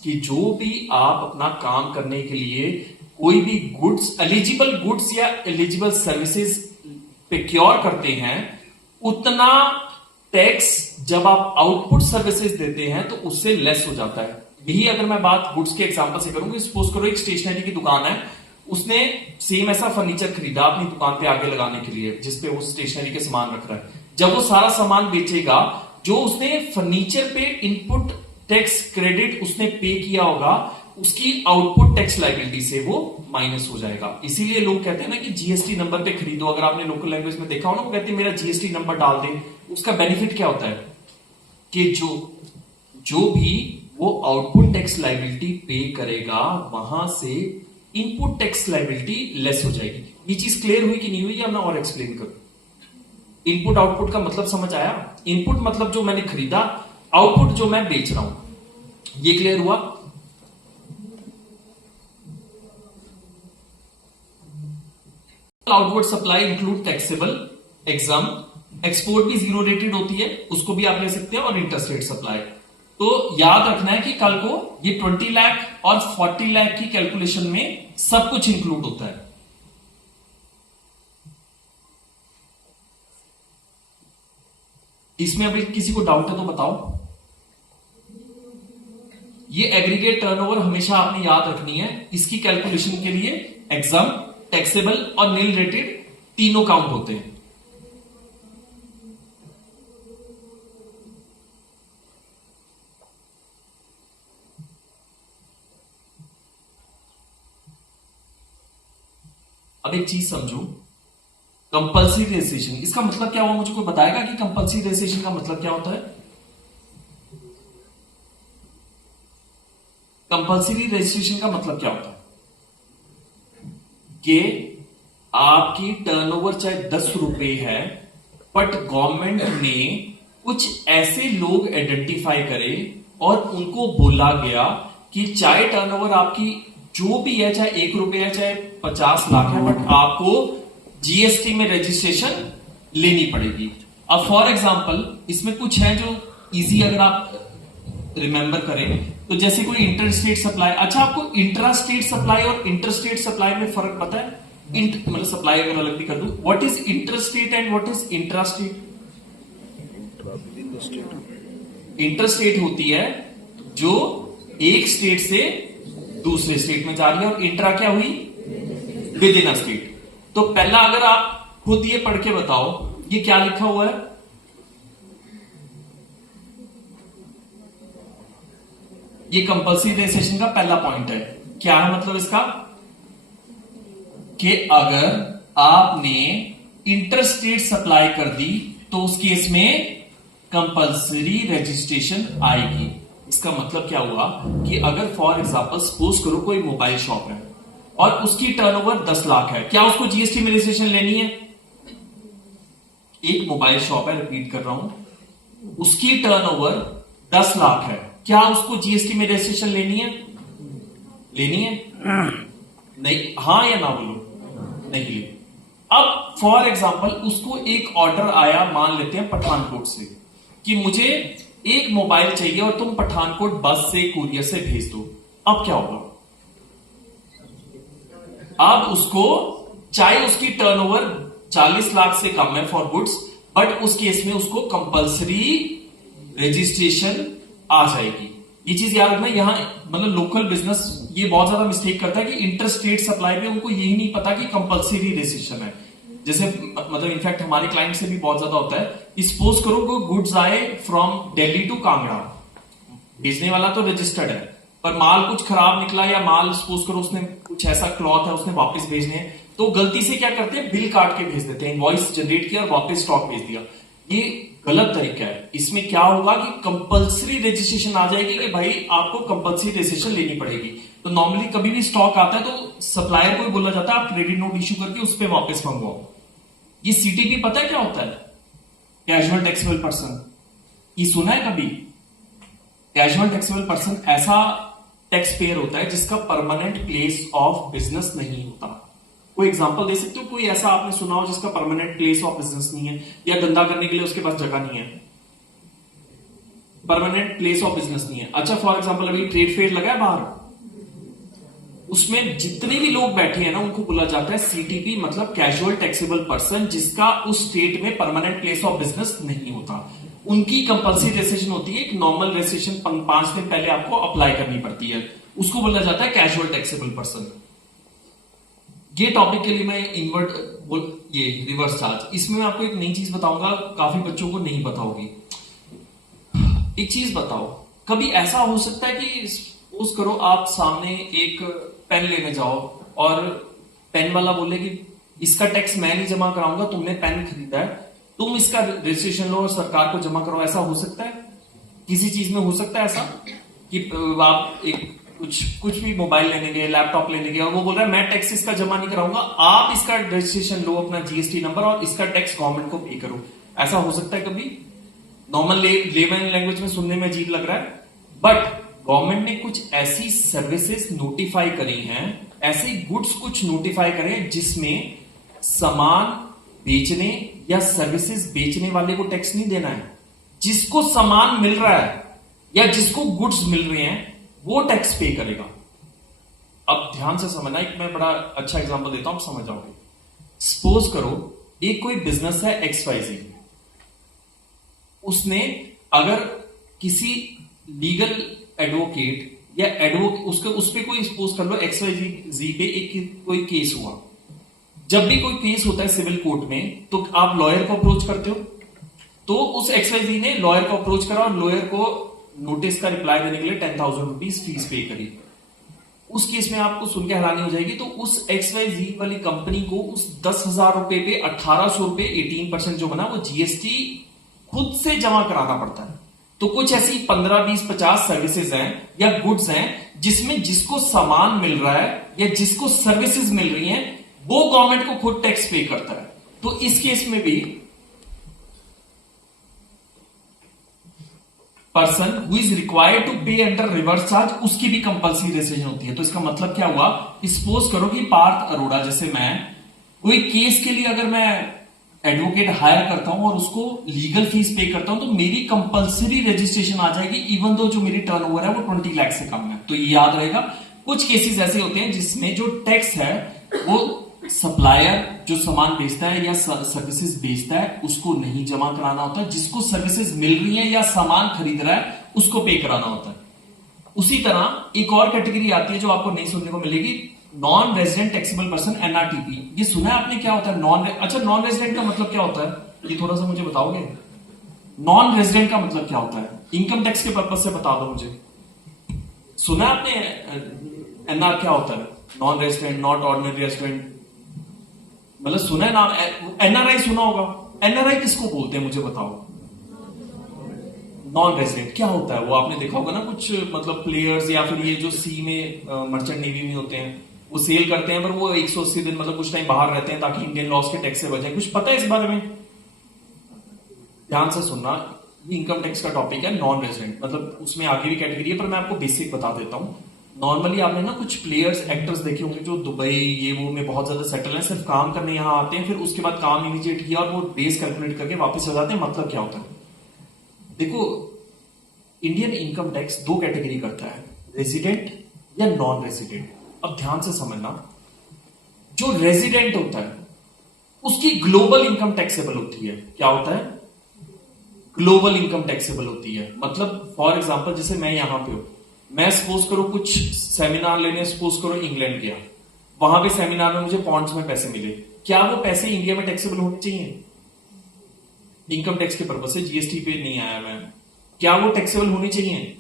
कि जो भी आप अपना काम करने के लिए कोई भी गुड्स, एलिजिबल गुड्स या एलिजिबल सर्विसेज प्रोक्योर करते हैं, उतना टैक्स जब आप आउटपुट सर्विसेज देते हैं तो उससे लेस हो जाता है। यही अगर मैं बात गुड्स के एग्जांपल से करूंगी, सपोज करो एक स्टेशनरी की दुकान है, उसने सेम ऐसा फर्नीचर खरीदा अपनी दुकान पे आगे लगाने के लिए जिसपे वो स्टेशनरी के सामान रख रहा है। जब वो सारा सामान बेचेगा, जो उसने फर्नीचर पे इनपुट टैक्स क्रेडिट उसने पे किया होगा, उसकी आउटपुट टैक्स लायबिलिटी से वो माइनस हो जाएगा। इसीलिए लोग कहते हैं ना कि जीएसटी नंबर पे खरीदो। अगर आपने लोकल लैंग्वेज में देखा हो ना, वो कहते हैं मेरा जीएसटी नंबर डाल दे। उसका बेनिफिट क्या होता है कि जो भी वो आउटपुट टैक्स लायबिलिटी पे करेगा, वहां से इनपुट टैक्स लायबिलिटी लेस हो जाएगी। ये चीज क्लियर हुई कि नहीं हुई, या मैं और एक्सप्लेन करूं? इनपुट आउटपुट का मतलब समझ आया? इनपुट मतलब जो मैंने खरीदा, आउटपुट जो मैं बेच रहा हूं। ये क्लियर हुआ? Outward supply include taxable, exam export भी 0 रेटेड होती है, उसको भी आप ले सकते हैं, और इंटरस्टेट सप्लाई। तो याद रखना है कि कल को ये 20 लाख और 40 लाख की कैलकुलेशन में सब कुछ इंक्लूड होता है। इसमें अभी किसी को डाउट है तो बताओ। ये एग्रीगेट टर्नओवर हमेशा आपने याद रखनी है। इसकी कैलकुलेशन के लिए एग्जाम, टैक्सेबल और नील रेटेड तीनों काउंट होते हैं। अब एक चीज समझो, कंपल्सरी रजिस्ट्रेशन, इसका मतलब क्या हुआ? मुझे कोई बताएगा कि कंपल्सरी रजिस्ट्रेशन का मतलब क्या होता है? कंपल्सरी रजिस्ट्रेशन का मतलब क्या होता है? कि आपकी टर्नओवर चाहे 10 रुपए है, बट गवर्नमेंट ने कुछ ऐसे लोग आइडेंटिफाई करे और उनको बोला गया कि चाहे टर्नओवर आपकी जो भी है, चाहे 1 रुपया चाहे 50 लाख है, बट आपको जीएसटी में रजिस्ट्रेशन लेनी पड़ेगी। अब फॉर एग्जांपल इसमें कुछ है जो इजी अगर आप रिमेंबर करें, तो जैसे कोई इंटर स्टेट सप्लाई। अच्छा, आपको इंट्रा स्टेट सप्लाई और इंटर स्टेट सप्लाई में फर्क पता है? मतलब सप्लाई अगर अलग भी कर दूं, what is inter state and what is intra state? Inter state होती है जो एक स्टेट से दूसरे स्टेट में जा रही है, और इंट्रा क्या हुई? With in a state. तो पहला अगर आप खुद ये पढ़ के बताओ, ये क्या लिखा हुआ है? ये कंपल्सरी रजिस्ट्रेशन का पहला पॉइंट है। क्या है मतलब इसका? कि अगर आपने इंटर स्टेट सप्लाई कर दी तो उस केस में कंपल्सरी रजिस्ट्रेशन आएगी। इसका मतलब क्या हुआ कि अगर फॉर एग्जांपल सपोज करो कोई मोबाइल शॉप है और उसकी टर्नओवर 10 लाख है, क्या उसको जीएसटी में रजिस्ट्रेशन लेनी है? एक मोबाइल शॉप है, रिपीट कर रहा हूं, उसकी टर्नओवर 10 लाख है, क्या उसको जीएसटी में रजिस्ट्रेशन लेनी है? लेनी है? नहीं, हां या ना बोलो? नहीं ले। अब फॉर एग्जांपल उसको एक ऑर्डर आया, मान लेते हैं पठानकोट से, कि मुझे एक मोबाइल चाहिए और तुम पठानकोट बस से कुरियर से भेज दो। अब क्या होगा? अब उसको चाहे उसकी टर्नओवर 40 लाख से कम है फॉर गुड्स, बट उस केस में उसको कंपल्सरी रजिस्ट्रेशन आ जाएगी। ये चीज याद रखना। यहां मतलब लोकल बिजनेस ये बहुत ज्यादा मिस्टेक करता है कि इंटर स्टेट सप्लाई पे उनको यही नहीं पता कि कंपल्सरी रजिस्ट्रेशन है। जैसे मतलब इनफैक्ट हमारे क्लाइंट से भी बहुत ज्यादा होता है। सपोज करो कोई गुड्स आए फ्रॉम दिल्ली टू कांगड़ा, भेजने वाला तो रजिस्टर्ड है, पर माल कुछ खराब निकला, या माल सपोज करो उसने कुछ ऐसा क्लॉथ है उसने वापस भेजने हैं, तो गलती से क्या करते हैं, बिल काट के भेज देते हैं, इनवॉइस जनरेट किया और वापस स्टॉक भेज दिया। ये गलत तरीका है। इसमें क्या होगा कि कंपल्सरी रजिस्ट्रेशन आ जाएगी कि भाई आपको कंपल्सरी रजिस्ट्रेशन लेनी पड़ेगी। तो नॉर्मली कभी भी स्टॉक आता है तो सप्लायर को ही बोला जाता है आप क्रेडिट नोट इश्यू करके उस पर वापस मंगवाओ। ये सीटीपी पता है क्या होता है? Casual taxable person. ये सुना है कभी? कैजुअल टैक्सेबल पर्सन ऐसा टैक्स पेयर होता है जिसका परमानेंट प्लेस ऑफ बिजनेस नहीं होता। कोई एग्जांपल दे सकते हो? कोई ऐसा आपने सुना हो जिसका परमानेंट प्लेस ऑफ बिजनेस नहीं है, या धंधा करने के लिए उसके पास जगह नहीं है, परमानेंट प्लेस ऑफ बिजनेस नहीं है। अच्छा, फॉर एग्जांपल अभी ट्रेड फेयर लगा है बाहर, उसमें जितने भी लोग बैठे हैं ना उनको बोला जाता है सीटीपी, मतलब कैजुअल टैक्सेबल पर्सन, जिसका उस स्टेट में परमानेंट प्लेस ऑफ बिजनेस नहीं होता। उनकी कंपल्सरी रजिस्ट्रेशन होती है। एक नॉर्मल रजिस्ट्रेशन 5 दिन पहले आपको अप्लाई करनी पड़ती है, उसको बोला जाता है कैजुअल टैक्सेबल पर्सन। ये टॉपिक के लिए मैं ये रिवर्स चार्ज, इसमें मैं आपको एक नई चीज बताऊंगा, काफी बच्चों को नहीं पता होगी। एक चीज बताओ, कभी ऐसा हो सकता है कि सपोज करो आप सामने एक पेन लेने जाओ और पेन वाला बोले कि इसका टैक्स मैं नहीं जमा कराऊंगा, तुमने पेन खरीदा है, तुम इसका रजिस्ट्रेशन लो और सरकार को जमा करो। ऐसा हो सकता है? किसी चीज में हो सकता है ऐसा कि आप एक कुछ भी मोबाइल लेने गए, लैपटॉप लेने गए, और वो बोल रहा है मैं टैक्स इसका जमा नहीं कराऊंगा, आप इसका रजिस्ट्रेशन लो, अपना जीएसटी नंबर, और इसका टैक्स गवर्नमेंट को पे करो। ऐसा हो सकता है कभी? नॉर्मल लेमन लैंग्वेज में सुनने में अजीब लग रहा है, बट गवर्नमेंट ने कुछ ऐसी सर्विसेज नोटिफाई करी हैं, ऐसे गुड्स कुछ नोटिफाई करे जिसमें सामान बेचने या सर्विसेज बेचने वाले को टैक्स नहीं देना है, जिसको सामान मिल रहा है या जिसको गुड्स मिल रहे हैं वो टैक्स पे करेगा। अब ध्यान से समझना, एक मैं बड़ा अच्छा एग्जांपल देता हूं, आप समझ जाओगे। सपोज करो एक कोई बिजनेस है XYZ, उसने अगर किसी लीगल एडवोकेट या उसके उस पे कोई सपोज कर लो XYZ पे एक कोई केस हुआ। जब भी कोई केस होता है सिविल कोर्ट में तो आप लॉयर को अप्रोच करते हो, तो उस XYZ ने लॉयर को अप्रोच करा और लॉयर को नोटिस का रिप्लाई देने के लिए 10,000 रुपीज फीस पे करी। उस केस में आपको सुन के हैरानी हो जाएगी, तो उस XYZ वाली कंपनी को उस 10,000 रुपए पे 1,800 रुपए 18% जो बना वो GST खुद से जमा कराना पड़ता है। तो कुछ ऐसी 15, 20, 50 सर्विसेज हैं या गुड्स हैं जिसमें जिसको सामान मिल रहा है या जिसको सर्विसेज मिल रही हैं वो गवर्नमेंट को खुद टैक्स पे करता है। तो इस केस में भी person who is required to pay under reverse charge, उसकी भी कंपल्सरी रजिस्ट्रेशन होती है। तो इसका मतलब क्या हुआ, सपोज करो कि पार्थ अरोड़ा जैसे मैं कोई केस के लिए अगर मैं एडवोकेट हायर करता हूं और उसको लीगल फीस पे करता हूं तो मेरी कंपल्सरी रजिस्ट्रेशन आ जाएगी, इवन दो जो मेरी टर्नओवर है वो 20 लाख से कम है। तो ये याद रहेगा। कुछ केसेस ऐसे होते हैं जिसमें जो टैक्स है वो सप्लायर जो सामान बेचता है या सर्विसेज बेचता है उसको नहीं जमा कराना होता है, जिसको सर्विसेज मिल रही है या सामान खरीद रहा है उसको पे कराना होता है। उसी तरह एक और कैटेगरी आती है जो आपको नहीं सुनने को मिलेगी, non resident taxable person NRTP। ये सुना है आपने क्या होता है नॉन रेजिडेंट का मतलब क्या होता है, ये थोड़ा सा मुझे बताओगे। नॉन रेजिडेंट का मतलब क्या होता है, इनकम टैक्स के पर्पज से बता दो मुझे। सुना आपने NR क्या होता है, non resident, not ordinary resident, मतलब सुना है नाम। NRI सुना होगा, NRI किसको बोलते हैं मुझे बताओ। नॉन रेजिडेंट क्या होता है वो आपने देखा होगा ना, कुछ मतलब प्लेयर्स या फिर ये जो सी में मर्चेंट नेवी में होते हैं वो सेल करते हैं पर वो 180 दिन मतलब कुछ टाइम बाहर रहते हैं ताकि इंडियन लॉस के टैक्स से बचें। कुछ पता है इस बारे में, ध्यान से सुनना। ये इनकम टैक्स का टॉपिक है नॉन रेजिडेंट, मतलब उसमें आगे भी कैटेगरी है पर मैं आपको बेसिक बता देता हूं। नॉर्मली आपने ना कुछ प्लेयर्स एक्टर्स देखे होंगे जो दुबई ये वो में बहुत ज्यादा सेटल हैं, सिर्फ काम करने यहाँ आते हैं, फिर उसके बाद काम इमीडिएट किया और वो बेस कैलकुलेट करके वापस आ जाते हैं। मतलब क्या होता है, देखो इंडियन इनकम टैक्स दो कैटेगरी करता है, रेजिडेंट या नॉन रेजिडेंट। अब ध्यान से समझना, जो रेजिडेंट होता है उसकी ग्लोबल इनकम टैक्सेबल होती है। क्या होता है, ग्लोबल इनकम टैक्सेबल होती है। मतलब फॉर एग्जांपल जैसे मैं यहां पे हूं, मैं सपोज करो कुछ सेमिनार लेने सपोज करो इंग्लैंड गया, वहां पे सेमिनार में मुझे पॉइंट्स में पैसे मिले, क्या वो पैसे इंडिया में टैक्सेबल होने चाहिए? इनकम टैक्स के पर्पज से जीएसटी पे नहीं आया मैं, क्या वो टैक्सेबल होनी चाहिए?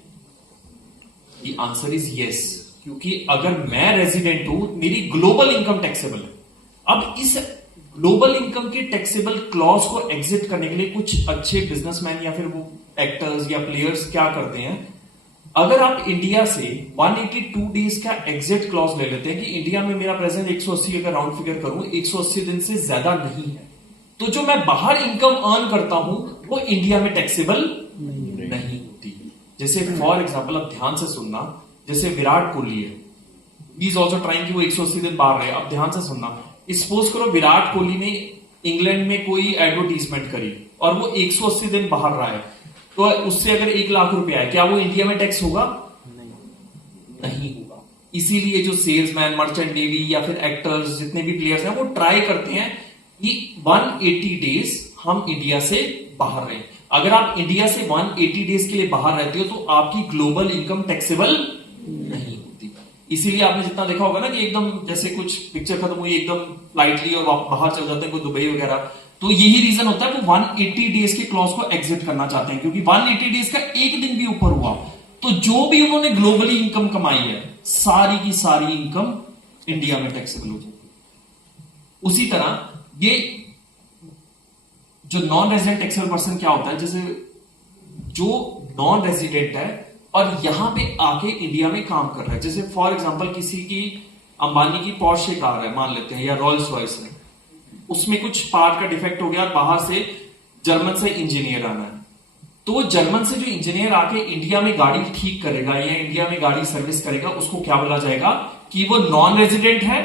द आंसर इज यस, क्योंकि अगर मैं रेजिडेंट हूं मेरी ग्लोबल इनकम टैक्सेबल है। अब इस ग्लोबल इनकम के टैक्सेबल क्लॉज को एग्जिट करने के लिए कुछ अच्छे बिजनेसमैन या फिर वो एक्टर्स या प्लेयर्स क्या करते हैं, अगर आप इंडिया से 182 डेज का एग्जिट क्लॉज ले लेते हैं कि इंडिया में मेरा प्रेजेंट 180 अगर राउंड फिगर करूं 180 दिन से ज्यादा नहीं है, तो जो मैं बाहर इनकम अर्न करता हूं वो इंडिया में टैक्सेबल नहीं होती। जैसे फॉर एग्जांपल अब ध्यान से सुनना, जैसे विराट कोहली है, ही इज ऑल्सो ट्राइंग कि वो 180 दिन बाहर रहे। अब ध्यान से सुनना, सपोज करो विराट कोहली ने इंग्लैंड में कोई एडवर्टीजमेंट करी और वो 180 दिन बाहर रहा है, तो उससे अगर 1 लाख रुपया है, क्या वो इंडिया में टैक्स होगा? नहीं होगा। इसीलिए जो सेल्समैन, मर्चेंट नेवी या फिर एक्टर्स जितने भी प्लेयर्स हैं वो ट्राई करते हैं कि 180 डेज हम इंडिया से बाहर रहें। अगर आप इंडिया से 180 डेज के लिए बाहर रहते हो तो आपकी ग्लोबल इनकम टैक्सेबल नहीं होती। इसीलिए आपने जितना देखा होगा ना कि एकदम जैसे कुछ पिक्चर खत्म हुई एकदम फ्लाइटली और बाहर चल जाते हैं कोई दुबई वगैरह, तो यही रीजन होता है वो 180 डेज के क्लॉज को एग्जिट करना चाहते हैं, क्योंकि 180 डेज का एक दिन भी ऊपर हुआ तो जो भी उन्होंने ग्लोबली इनकम कमाई है सारी की सारी इनकम इंडिया में टैक्सेबल हो जाती है। उसी तरह ये जो नॉन रेजिडेंट टैक्सेबल पर्सन क्या होता है, जैसे जो नॉन रेजिडेंट है और यहां पे आके इंडिया में काम कर रहा है, जैसे फॉर एग्जांपल किसी की अंबानी की पोर्शे कार है मान लेते हैं या रॉयल्स रॉयस है, उसमें कुछ पार्ट का डिफेक्ट हो गया, बाहर से जर्मन से इंजीनियर आना है, तो वो जर्मन से जो इंजीनियर आके इंडिया में गाड़ी ठीक करेगा या इंडिया में गाड़ी सर्विस करेगा उसको क्या बोला जाएगा कि वो नॉन रेजिडेंट है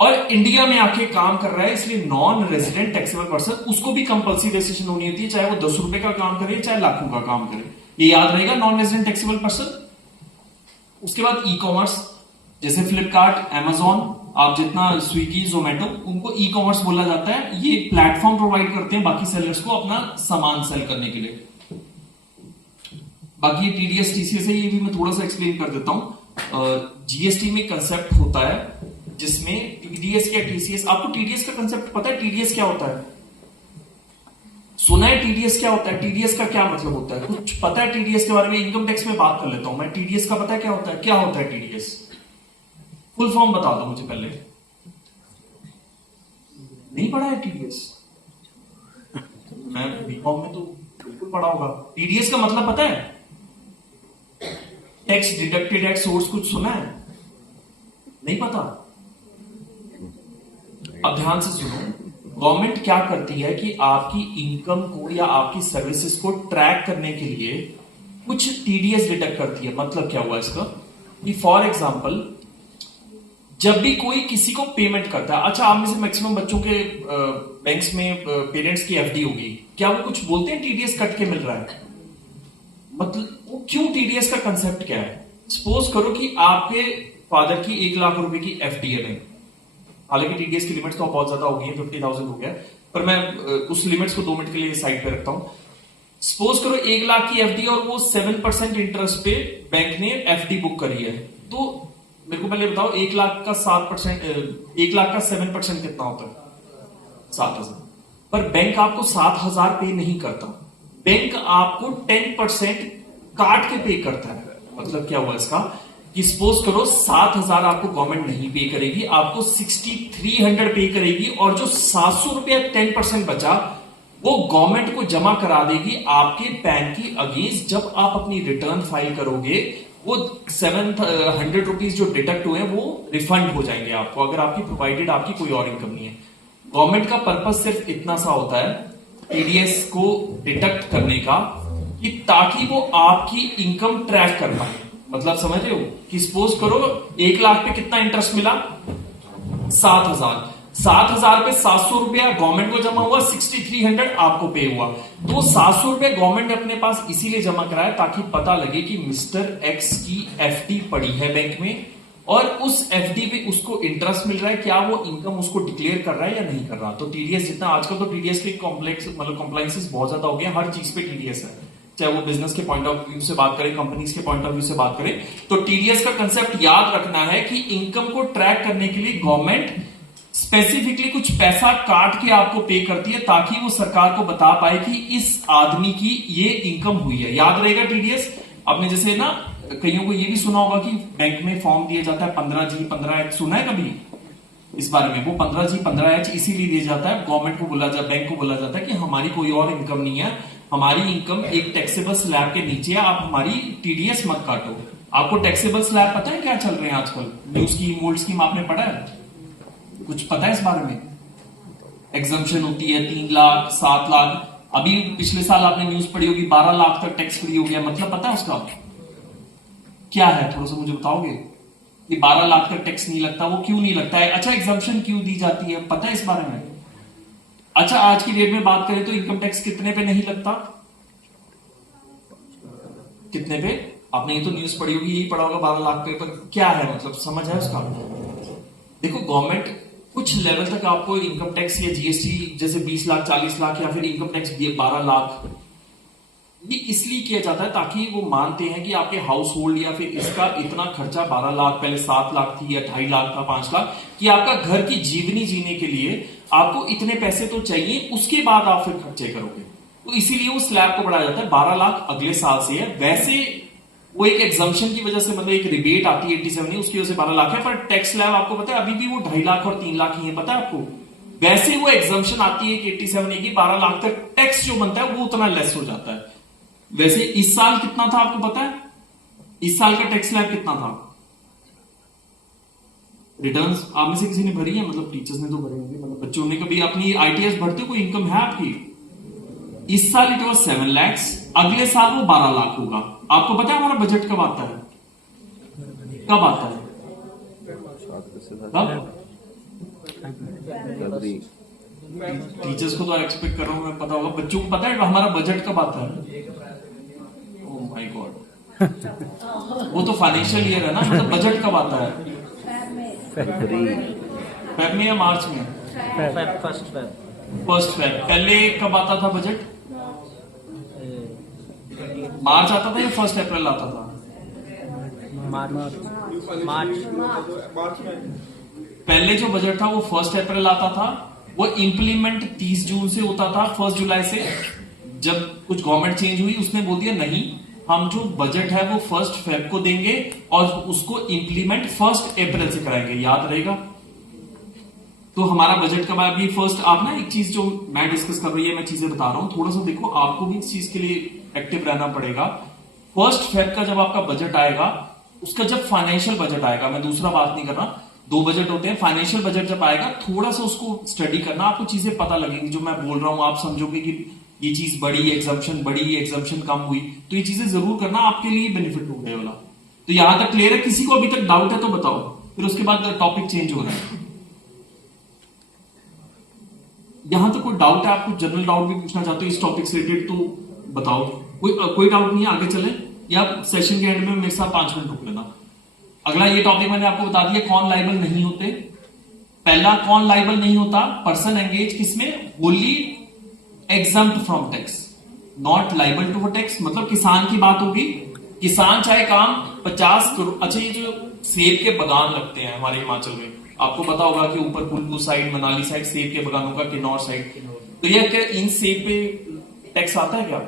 और इंडिया में आके काम कर रहा है, इसलिए नॉन रेजिडेंट टैक्सेबल पर्सन, उसको भी कंपल्सरी रजिस्ट्रेशन होनी होती है, चाहे वो 10 रुपए का काम करे चाहे लाखों का काम करे। ये याद रहेगा, नॉन रेजिडेंट टैक्सेबल पर्सन। उसके बाद ई कॉमर्स, जैसे फ्लिपकार्ट, अमेजॉन, आप जितना स्विगी, जोमेटो, उनको ई कॉमर्स बोला जाता है। ये प्लेटफॉर्म प्रोवाइड करते हैं बाकी सेलर्स को अपना सामान सेल करने के लिए। बाकी टीडीएस टीसीएस है, ये भी मैं थोड़ा सा एक्सप्लेन कर देता हूं। जीएसटी में कंसेप्ट होता है जिसमें टीडीएस या टीसीएस, आपको टीडीएस का कंसेप्ट पता है? टीडीएस क्या होता है? सुना है टीडीएस क्या होता है? टीडीएस का क्या मतलब होता है? कुछ पता है टीडीएस के बारे में? इनकम टैक्स में बात कर लेता हूं मैं। टीडीएस का पता है क्या होता है? क्या होता है टीडीएस? फुल फॉर्म बता दो मुझे पहले। नहीं पढ़ा है टीडीएस? मैं बीकॉम में तो बिल्कुल पढ़ा होगा। टीडीएस का मतलब पता है? टैक्स डिडक्टेड एट सोर्स, कुछ सुना है? नहीं पता? अब ध्यान से सुनो। गवर्नमेंट क्या करती है कि आपकी इनकम को या आपकी सर्विसेज को ट्रैक करने के लिए कुछ टीडीएस डिडक्ट करती है। मतलब क्या हुआ इसका कि फॉर एग्जांपल जब भी कोई किसी को पेमेंट करता है, अच्छा आप में से मैक्सिमम बच्चों के बैंक्स में पेरेंट्स की एफडी होगी, क्या वो कुछ बोलते हैं टीडीएस कट के मिल रहा है? मतलब वो क्यों, टीडीएस का कंसेप्ट क्या है? सपोज करो कि आपके फादर की 1 लाख रुपए की एफडी है बैंक, हालांकि टीडीएस की लिमिट्स तो बहुत ज्यादा हो गई है, 50,000 हो गया, पर मैं उस लिमिट्स को 2 मिनट के लिए साइड पे रखता हूं। सपोज करो 1 लाख की एफडी और वो 7% इंटरेस्ट पे बैंक ने एफडी बुक करी है, तो मेरे को पहले बताओ 1 लाख का 7%, 1 लाख का 7% कितना होता है? 7,000। पर बैंक आपको 7,000 पे नहीं करता, बैंक आपको 10% काट के पे करता है। मतलब क्या हुआ इसका कि सपोज करो 7,000 आपको गवर्नमेंट नहीं पे करेगी, आपको 6,300 पे करेगी, और जो 700 रुपया 10% बचा वो गवर्नमेंट को जमा करा देगी आपके पैन की अगेंस्ट। जब आप अपनी रिटर्न फाइल करोगे वो 700 रुपीज जो डिडक्ट हुए वो रिफंड हो जाएंगे आपको, अगर आपकी प्रोवाइडेड आपकी कोई और इनकम नहीं है। गवर्नमेंट का पर्पस सिर्फ इतना सा होता है टीडीएस को डिडक्ट करने का कि ताकि वो आपकी इनकम ट्रैक कर पाए। मतलब समझ रहे हो कि सपोज करो 1 लाख पे कितना इंटरेस्ट मिला? 7,000। 7,000 पे 700 रुपया गवर्नमेंट को जमा हुआ, 6,300 आपको पे हुआ। तो 700 रुपया गवर्नमेंट ने अपने पास इसीलिए जमा कराया ताकि पता लगे कि मिस्टर एक्स की एफडी पड़ी है बैंक में, और उस एफडी पे उसको इंटरेस्ट मिल रहा है, क्या वो इनकम उसको डिक्लेयर कर रहा है या नहीं कर रहा। तो टीडीएस जितना आजकल, तो टीडीएस के कॉम्प्लेक्स मतलब कॉम्प्लायंसेस बहुत ज्यादा हो गए, हर चीज पे टीडीएस है, चाहे वो बिजनेस के पॉइंट ऑफ व्यू से बात करें, कंपनीज के पॉइंट ऑफ व्यू से बात करें। तो टीडीएस का कंसेप्ट याद रखना है कि इनकम को ट्रैक करने के लिए गवर्नमेंट स्पेसिफिकली कुछ पैसा काट के आपको पे करती है ताकि वो सरकार को बता पाए कि इस आदमी की ये इनकम हुई है। याद रहेगा टीडीएस। आपने जैसे ना कईयों को ये भी सुना होगा कि बैंक में फॉर्म दिया जाता है 15G 15H, सुना है कभी इस बारे में? वो 15G 15H इसीलिए दिया जाता है, गवर्नमेंट को बोला जाता, बैंक को बोला जाता है कि हमारी कोई और इनकम नहीं है, हमारी इनकम एक टैक्सेबल स्लैब के नीचे है, आप हमारी टीडीएस मत काटो। आपको टैक्सेबल स्लैब पता है क्या चल रहे हैं आजकल? न्यू स्कीम, ओल्ड स्कीम आपने पढ़ा है? कुछ पता है इस बारे में? एग्जम्पशन होती है 3 लाख, 7 लाख। अभी पिछले साल आपने न्यूज पढ़ी होगी 12 लाख तक टैक्स फ्री हो गया। मतलब पता है उसका क्या है? थोड़ा सा मुझे बताओगे कि 12 लाख तक टैक्स नहीं लगता, वो क्यों नहीं लगता है? अच्छा, एग्जम्पशन क्यों दी जाती है, पता है इस बारे में? अच्छा, आज की डेट में बात करें तो इनकम टैक्स कितने पे नहीं लगता? कितने पे? आपने ये तो न्यूज पढ़ी होगी, यही पढ़ा होगा 12 लाख पे, पर क्या है मतलब, समझ है उसका? देखो, गवर्नमेंट कुछ लेवल तक आपको इनकम टैक्स या जीएसटी जैसे 20 लाख, 40 लाख या फिर इनकम टैक्स 12 लाख, ये इसलिए किया जाता है ताकि वो मानते हैं कि आपके हाउस होल्ड या फिर इसका इतना खर्चा 12 लाख, पहले 7 लाख थी या 2.5 लाख था, 5 लाख, कि आपका घर की जीवनी जीने के लिए आपको इतने पैसे तो चाहिए, उसके बाद आप फिर खर्चे करोगे। तो इसीलिए वो स्लैब को बढ़ाया जाता है। 12 लाख अगले साल से है। वैसे वो एक एग्जम्पशन की वजह से, मतलब एक रिबेट आती है 87, उसकी वजह से 12 लाख है, पर टैक्स स्लैब आपको पता है अभी भी वो 2.5 लाख और 3 लाख ही है, पता है आपको? वैसे वो एग्जम्पशन आती है कि 87 की 12 लाख तक टैक्स जो बनता है वो उतना लेस हो जाता है। वैसे इस साल कितना था आपको पता है? इस साल का टैक्स स्लैब कितना था? रिटर्न्स आप में से किसी ने भरी है? मतलब टीचर्स ने तो भरी होंगी, मतलब बच्चों ने कभी अपनी आईटीएस भरते? कोई इनकम है आपकी? इस साल इट वॉज 7 लाख, अगले साल वो 12 लाख होगा। आपको पता है हमारा बजट कब आता है? कब आता है? कब? टीचर्स को तो एक्सपेक्ट कर रहा हूँ मैं, पता होगा। बच्चों को पता है हमारा बजट कब आता है? ओह माय गॉड, वो तो फाइनेंशियल ईयर है ना, मतलब बजट कब आता है? फेब में या मार्च में? First Feb. पहले कब आता था बजट? मार्च आता था या फर्स्ट अप्रैल आता था? मार्च। पहले जो बजट था वो फर्स्ट अप्रैल आता था, वो इंप्लीमेंट 30 जून से होता था, 1 जुलाई से। जब कुछ गवर्नमेंट चेंज हुई उसने बोल दिया नहीं, हम जो बजट है वो 1 फेब को देंगे और उसको इंप्लीमेंट 1 अप्रैल से कराएंगे। याद रहेगा? तो हमारा बजट का अभी फर्स्ट, आप ना एक चीज जो मैं डिस्कस कर रही है, मैं चीजें बता रहा हूं, थोड़ा सा देखो, आपको भी इस चीज के लिए एक्टिव रहना पड़ेगा। 1 फेब का जब आपका बजट आएगा, उसका जब फाइनेंशियल बजट आएगा, मैं दूसरा बात नहीं कर रहा, 2 बजट होते हैं, फाइनेंशियल बजट जब आएगा थोड़ा सा उसको स्टडी करना, आपको चीजें पता लगेंगी। जो मैं बोल रहा हूं आप समझोगे कि ये चीज बड़ी, एग्जम्पशन बड़ी, एग्जम्पशन कम हुई, तो ये चीजें जरूर करना, आपके लिए बेनिफिट होने वाला। तो यहां तक क्लियर है? किसी को अभी तक डाउट है तो बताओ, फिर उसके बाद टॉपिक चेंज हो रहा है। यहां तक कोई डाउट है? आपको जनरल डाउट भी पूछना चाहते हो इस टॉपिक से रिलेटेड तो बताओ। कोई डाउट नहीं है? आगे चले या सेशन के एंड में मेरे साथ 5 मिनट रुक लेना। अगला ये टॉपिक मैंने आपको बता दिया, कौन लाइबल नहीं होते। पहला, कौन लाइबल नहीं होता? पर्सन एंगेज किसमें? Wholly exempt from tax, not liable to tax. मतलब किसान की बात होगी, किसान चाहे काम 50 करोड़, अच्छा ये जो सेब के बागान लगते हैं हमारे हिमाचल में, आपको पता होगा कि ऊपर कुल्लू साइड, मनाली साइड सेब के बागानों का, किन्नौर साइड, तो ये क्या इन सेब पे टैक्स आता है क्या?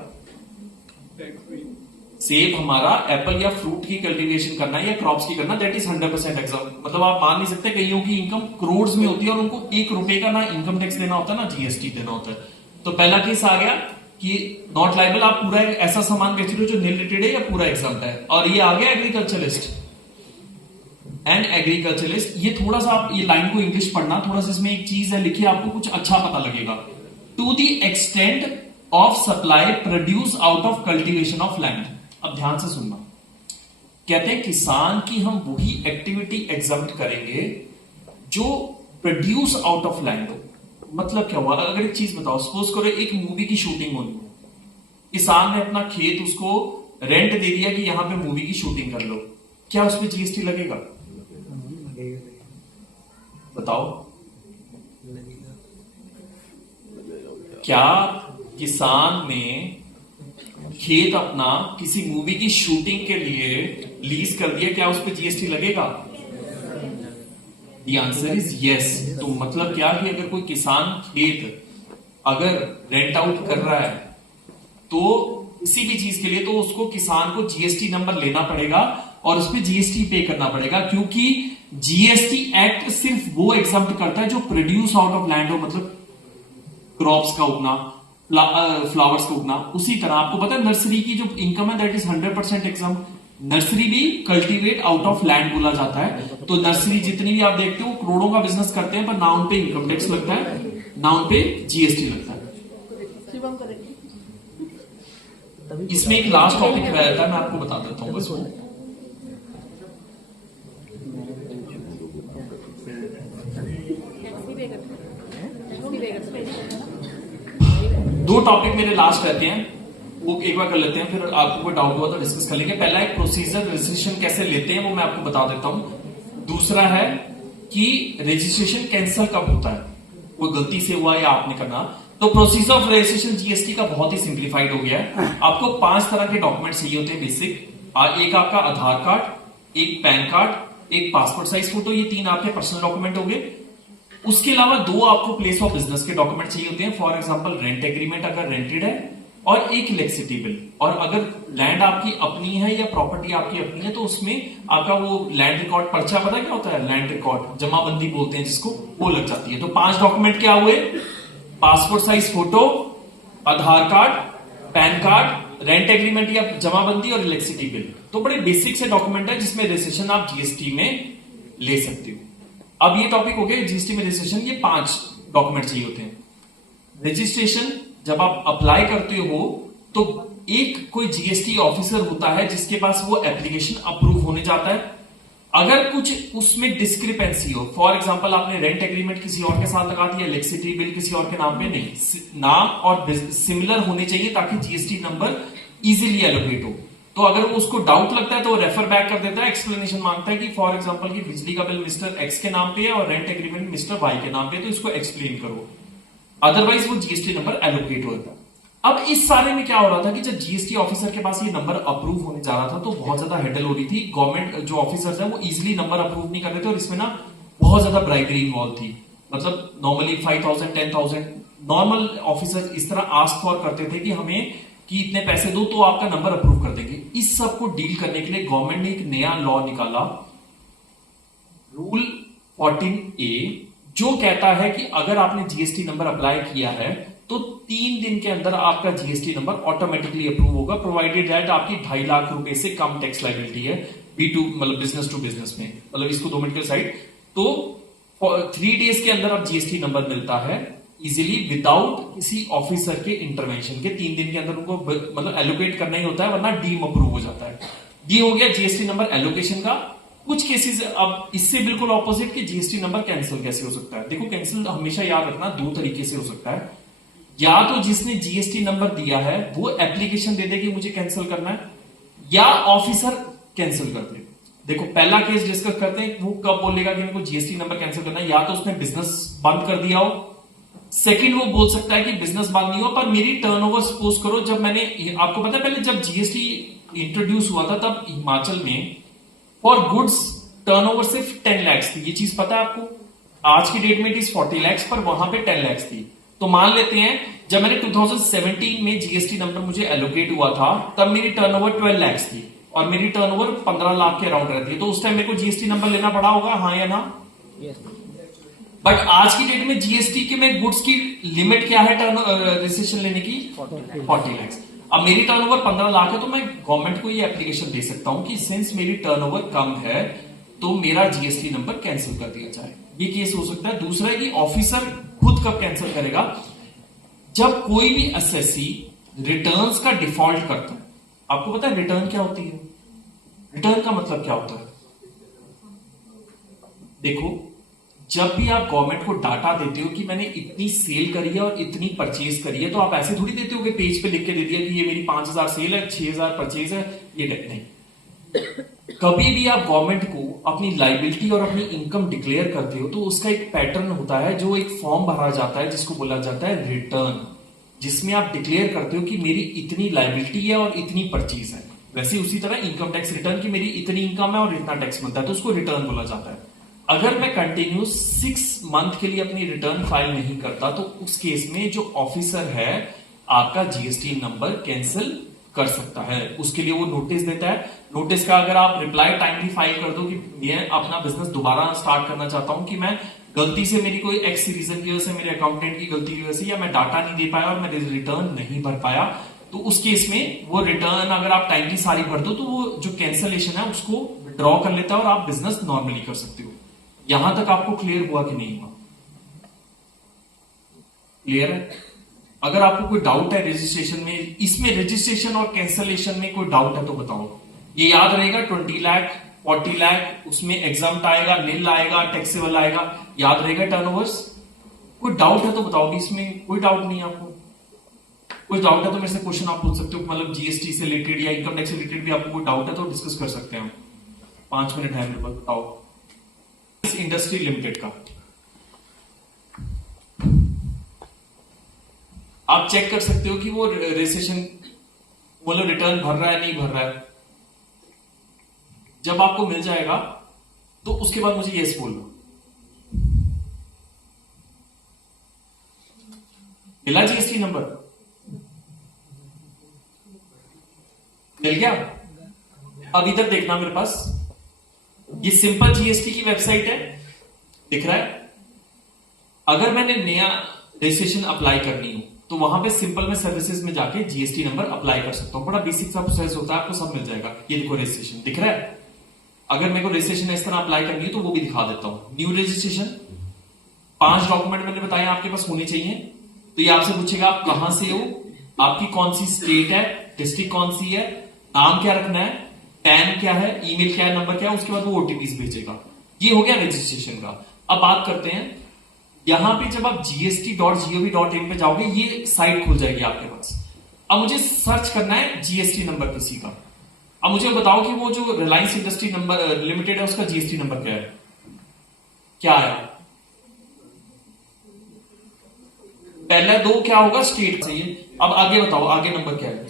सेब हमारा एप्पल या फ्रूट की कल्टीवेशन करना है या क्रॉप्स की करना, दैट इज 100% एग्जाम। मतलब आप मान नहीं सकते, कईयों की इनकम करोड़ में होती है और उनको 1 रुपए का ना इनकम टैक्स देना होता है ना जीएसटी देना होता है। तो पहला केस आ गया कि नॉट लाइबल, आप पूरा ऐसा सामान बेच रहे हो जो रिलेटेड है या पूरा एग्जाम है। और ये आ गया एग्रीकल्चरिस्ट एंड एग्रीकल्चरिस्ट। ये थोड़ा सा आप ये लाइन को इंग्लिश पढ़ना, थोड़ा सा इसमें एक चीज है लिखी, आपको कुछ अच्छा पता लगेगा। To the extent of supply produce out of cultivation of land. अब ध्यान से सुनना, कहते हैं किसान की हम वही एक्टिविटी एग्जम्प्ट करेंगे जो प्रोड्यूस आउट ऑफ लैंड हो। मतलब क्या हुआ? अगर एक चीज बताओ, सपोज करो एक मूवी की शूटिंग होनी है, किसान ने अपना खेत उसको रेंट दे दिया कि यहां पे मूवी की शूटिंग कर लो, क्या उसमें जीएसटी लगेगा? बताओ। क्या किसान ने खेत अपना किसी मूवी की शूटिंग के लिए लीज कर दिया, क्या उस पर जीएसटी लगेगा? The answer is yes. तो मतलब क्या कि अगर कोई किसान खेत अगर रेंट आउट कर रहा है तो किसी भी चीज के लिए, तो उसको किसान को जीएसटी नंबर लेना पड़ेगा और उस पर जीएसटी पे करना पड़ेगा, क्योंकि जीएसटी एक्ट सिर्फ वो एग्जम्प्ट करता है जो प्रोड्यूस आउट ऑफ लैंड हो, मतलब क्रॉप्स का उगना, फ्लावर्स का उगना। उसी तरह आपको पता है नर्सरी की जो इनकम है दैट इज 100% एग्जम्प्ट। नर्सरी भी कल्टीवेट आउट ऑफ लैंड बोला जाता है। तो नर्सरी जितनी भी आप देखते हो करोड़ों का बिजनेस करते हैं, पर ना उन पे इनकम टैक्स लगता है, ना उन पे जीएसटी लगता है। इसमें एक लास्ट टॉपिक रहता है, मैं आपको बता देता हूं बस वो। दो टॉपिक मेरे लास्ट रहते हैं, वो एक बार कर लेते हैं, फिर आपको कोई डाउट हुआ तो डिस्कस कर लेंगे। पहला एक प्रोसीजर, रजिस्ट्रेशन कैसे लेते हैं वो मैं आपको बता देता हूं। दूसरा है कि रजिस्ट्रेशन कैंसिल कब होता है, कोई गलती से हुआ या आपने करना। तो प्रोसीजर ऑफ रजिस्ट्रेशन जीएसटी का बहुत ही सिंप्लीफाइड हो गया है। आपको 5 तरह के डॉक्यूमेंट चाहिए होते हैं बेसिक। एक आपका आधार कार्ड, एक पैन कार्ड, एक पासपोर्ट साइज फोटो, ये 3 आपके पर्सनल डॉक्यूमेंट हो गए। उसके अलावा 2 आपको प्लेस ऑफ बिजनेस के डॉक्यूमेंट चाहिए होते हैं, फॉर एग्जांपल रेंट एग्रीमेंट अगर रेंटेड है, और एक इलेक्ट्रिसिटी बिल। और अगर लैंड आपकी अपनी है या प्रॉपर्टी आपकी अपनी है तो उसमें आपका वो लैंड रिकॉर्ड पर्चा, पता क्या होता है? लैंड रिकॉर्ड, जमाबंदी बोलते हैं जिसको, वो लग जाती है। तो 5 डॉक्यूमेंट क्या हुए? Passport size photo, Aadhaar card, PAN card, rent agreement या जमाबंदी और इलेक्ट्रिसिटी बिल। तो बड़े बेसिक से डॉक्यूमेंट है जिसमें रजिस्ट्रेशन आप जीएसटी में ले सकते हो। अब ये टॉपिक हो गया जीएसटी में रजिस्ट्रेशन, ये 5 डॉक्यूमेंट चाहिए होते हैं। रजिस्ट्रेशन जब आप अप्लाई करते हो तो एक कोई जीएसटी ऑफिसर होता है जिसके पास वो एप्लीकेशन अप्रूव होने जाता है। अगर कुछ उसमें डिस्क्रिपेंसी हो, फॉर एग्जांपल आपने रेंट एग्रीमेंट किसी और के साथ लगा दिया, इलेक्ट्रिसिटी बिल किसी और के नाम पे नहीं, नाम और सिमिलर होने चाहिए ताकि जीएसटी नंबर इजीली एलोकेट हो। तो अगर वो उसको डाउट लगता है तो रेफर बैक कर देता है, एक्सप्लेनेशन मांगता है कि फॉर एग्जांपल कि बिजली का बिल मिस्टर एक्स के नाम पे है और रेंट एग्रीमेंट मिस्टर वाई के नाम पे है, तो इसको एक्सप्लेन करो, अदरवाइज वो जीएसटी नंबर एलोकेट होगा। अब इस सारे में क्या हो रहा था कि जब जीएसटी ऑफिसर के पास ये नंबर अप्रूव होने जा रहा था तो बहुत ज्यादा हेडल हो रही थी। गवर्नमेंट जो ऑफिसर्स है वो इजीली नंबर अप्रूव नहीं कर रहे थे और इसमें ना बहुत ज्यादा ब्राइबरी इन्वॉल्व थी। मतलब नॉर्मली 5,000 10,000 नॉर्मल ऑफिसर्स इस तरह आस्क फॉर करते थे कि हमें कि इतने पैसे दो तो आपका नंबर अप्रूव कर देंगे। इस सब को डील करने के लिए गवर्नमेंट ने एक नया लॉ निकाला, रूल 14A, जो कहता है कि अगर आपने जीएसटी नंबर अप्लाई किया है तो 3 दिन के अंदर आपका जीएसटी नंबर ऑटोमेटिकली अप्रूव होगा, प्रोवाइडेड दैट आपकी 2.5 लाख रुपए से कम टैक्स लायबिलिटी है B2 मतलब बिजनेस टू बिजनेस में। मतलब इसको 2 मिनट के साइड, तो 3 डेज के अंदर अब जीएसटी नंबर मिलता है इजीली विदाउट किसी ऑफिसर के इंटरवेंशन के। 3 दिन के अंदर उनको मतलब एलोकेट करना ही होता है, वरना डीम अप्रूव हो जाता है। ये हो गया जीएसटी नंबर एलोकेशन का। कुछ केसेस अब इससे बिल्कुल ऑपोजिट कि जीएसटी नंबर कैंसिल कैसे हो सकता है। देखो कैंसिल हमेशा याद रखना 2 तरीके से हो सकता है, या तो जिसने जीएसटी नंबर दिया है वो एप्लीकेशन दे दे कि मुझे कैंसिल करना है, या ऑफिसर कैंसिल कर दे। देखो पहला केस डिस्कस करते हैं, वो कब बोलेगा कि मेरे को जीएसटी नंबर कैंसिल करना है, या तो उसने बिजनेस बंद कर दिया हो। सेकंड वो बोल सकता है कि बिजनेस बंद नहीं हुआ पर मेरी टर्नओवर सपोज करो, जब मैंने, आपको पता है पहले जब जीएसटी इंट्रोड्यूस हुआ था तब हिमाचल में फॉर गुड्स टर्नओवर सिर्फ 10 लाख थी। ये चीज पता है आपको? आज की डेट में इट इज 40 लाख, पर वहां पे 10 लाख थी। तो मान लेते हैं जब मैंने 2017 में जीएसटी नंबर मुझे एलोकेट हुआ था तब मेरी टर्नओवर 12 लाख थी और मेरी टर्नओवर 15 लाख के अराउंड रहती है, तो उस टाइम मेरे को जीएसटी नंबर लेना पड़ा होगा, हाँ या ना? बट आज की डेट में जीएसटी के में गुड्स की लिमिट क्या है रजिस्ट्रेशन लेने की? 40 लाख। अब मेरी टर्नओवर 15 लाख है तो मैं गवर्नमेंट को ये एप्लीकेशन दे सकता हूं कि सिंस मेरी टर्नओवर कम है तो मेरा जीएसटी नंबर कैंसिल कर दिया जाए। ये केस हो सकता है। दूसरा है कि ऑफिसर खुद कब कैंसिल करेगा? जब कोई भी एसएससी रिटर्न्स का डिफॉल्ट करता है। आपको पता है रिटर्न क्या होती है? रिटर्न का मतलब क्या होता है? देखो जब भी आप गवर्नमेंट को डाटा देते हो कि मैंने इतनी सेल करी है और इतनी परचेज करी है, तो आप ऐसे थोड़ी देते हो कि पेज पे लिख के दे दिया कि ये मेरी 5,000 सेल है, 6,000 परचेज है, ये नहीं। कभी भी आप गवर्नमेंट को अपनी लाइबिलिटी और अपनी इनकम डिक्लेयर करते हो तो उसका एक पैटर्न होता है, जो एक फॉर्म भरा जाता है जिसको बोला जाता है रिटर्न, जिसमें आप डिक्लेयर करते हो कि मेरी इतनी लाइबिलिटी है और इतनी परचेज है। वैसे उसी तरह इनकम टैक्स रिटर्न की मेरी इतनी इनकम है और इतना टैक्स बनता है, तो उसको रिटर्न बोला जाता है। अगर मैं कंटिन्यूस 6 मंथ के लिए अपनी रिटर्न फाइल नहीं करता तो उस केस में जो ऑफिसर है आपका जीएसटी नंबर कैंसिल कर सकता है। उसके लिए वो नोटिस देता है। नोटिस का अगर आप रिप्लाई टाइमली फाइल कर दो कि मैं अपना बिजनेस दोबारा स्टार्ट करना चाहता हूं, कि मैं गलती से मेरी कोई एक्स रीजन की वजह से, मेरे अकाउंटेंट की गलती की वजह से, या मैं डाटा नहीं दे पाया और मैं रिटर्न नहीं भर पाया, तो उस केस में वो रिटर्न अगर आप टाइमली सारी भर दो तो वो जो कैंसलेशन है उसको विड्रॉ कर लेता है और आप बिजनेस नॉर्मली कर सकते हो। यहां तक आपको क्लियर हुआ कि नहीं हुआ? क्लियर है? अगर आपको कोई डाउट है रजिस्ट्रेशन में, इसमें रजिस्ट्रेशन और कैंसलेशन में कोई डाउट है तो बताओ। ये याद रहेगा 20 लाख 40 लाख, उसमें एग्जाम्प्ट आएगा, नील आएगा, टैक्सेबल आएगा, याद रहेगा टर्नओवर्स। कोई डाउट है तो बताओ। इसमें कोई डाउट नहीं है आपको? कोई डाउट है तो मेरे से क्वेश्चन आप पूछ सकते हो, मतलब जीएसटी से रिलेटेड या इनकम टैक्स से रिलेटेड भी आपको कोई डाउट है तो डिस्कस कर सकते हैं हम। 5 मिनट है मेरे पास, बताओ। इंडस्ट्री लिमिटेड का आप चेक कर सकते हो कि वो रजिस्ट्रेशन मतलब रिटर्न भर रहा है नहीं भर रहा है। जब आपको मिल जाएगा तो उसके बाद मुझे यस बोलना। मिला जीएसटी नंबर? मिल गया? अब इधर देखना मेरे पास, ये सिंपल जीएसटी की वेबसाइट है, दिख रहा है? अगर मैंने नया रजिस्ट्रेशन अप्लाई करनी हो तो वहां पे सिंपल में सर्विसेज में जाके जीएसटी नंबर अप्लाई कर सकता हूं। बड़ा बेसिक सा प्रोसेस होता है, आपको सब मिल जाएगा। ये देखो रजिस्ट्रेशन दिख रहा है। अगर मेरे को रजिस्ट्रेशन इस तरह अप्लाई करनी है तो वो भी दिखा देता हूं। न्यू रजिस्ट्रेशन, 5 डॉक्यूमेंट मैंने बताया आपके पास होने चाहिए। तो ये आपसे पूछेगा आप कहां से हो, आपकी कौन सी स्टेट है, डिस्ट्रिक्ट कौन सी है, नाम क्या रखना है, पैन क्या है, ईमेल क्या है, नंबर क्या है, उसके बाद वो ओटीपी भेजेगा। ये हो गया रजिस्ट्रेशन का। अब बात करते हैं, यहां पे जब आप gst.gov.in पे जाओगे ये साइट खुल जाएगी आपके पास। अब मुझे सर्च करना है जीएसटी नंबर किसी का। अब मुझे बताओ कि वो जो रिलायंस इंडस्ट्री नंबर लिमिटेड है उसका जीएसटी नंबर क्या है, क्या है? पहला दो क्या होगा, स्टेट चाहिए। अब आगे बताओ, आगे नंबर क्या है?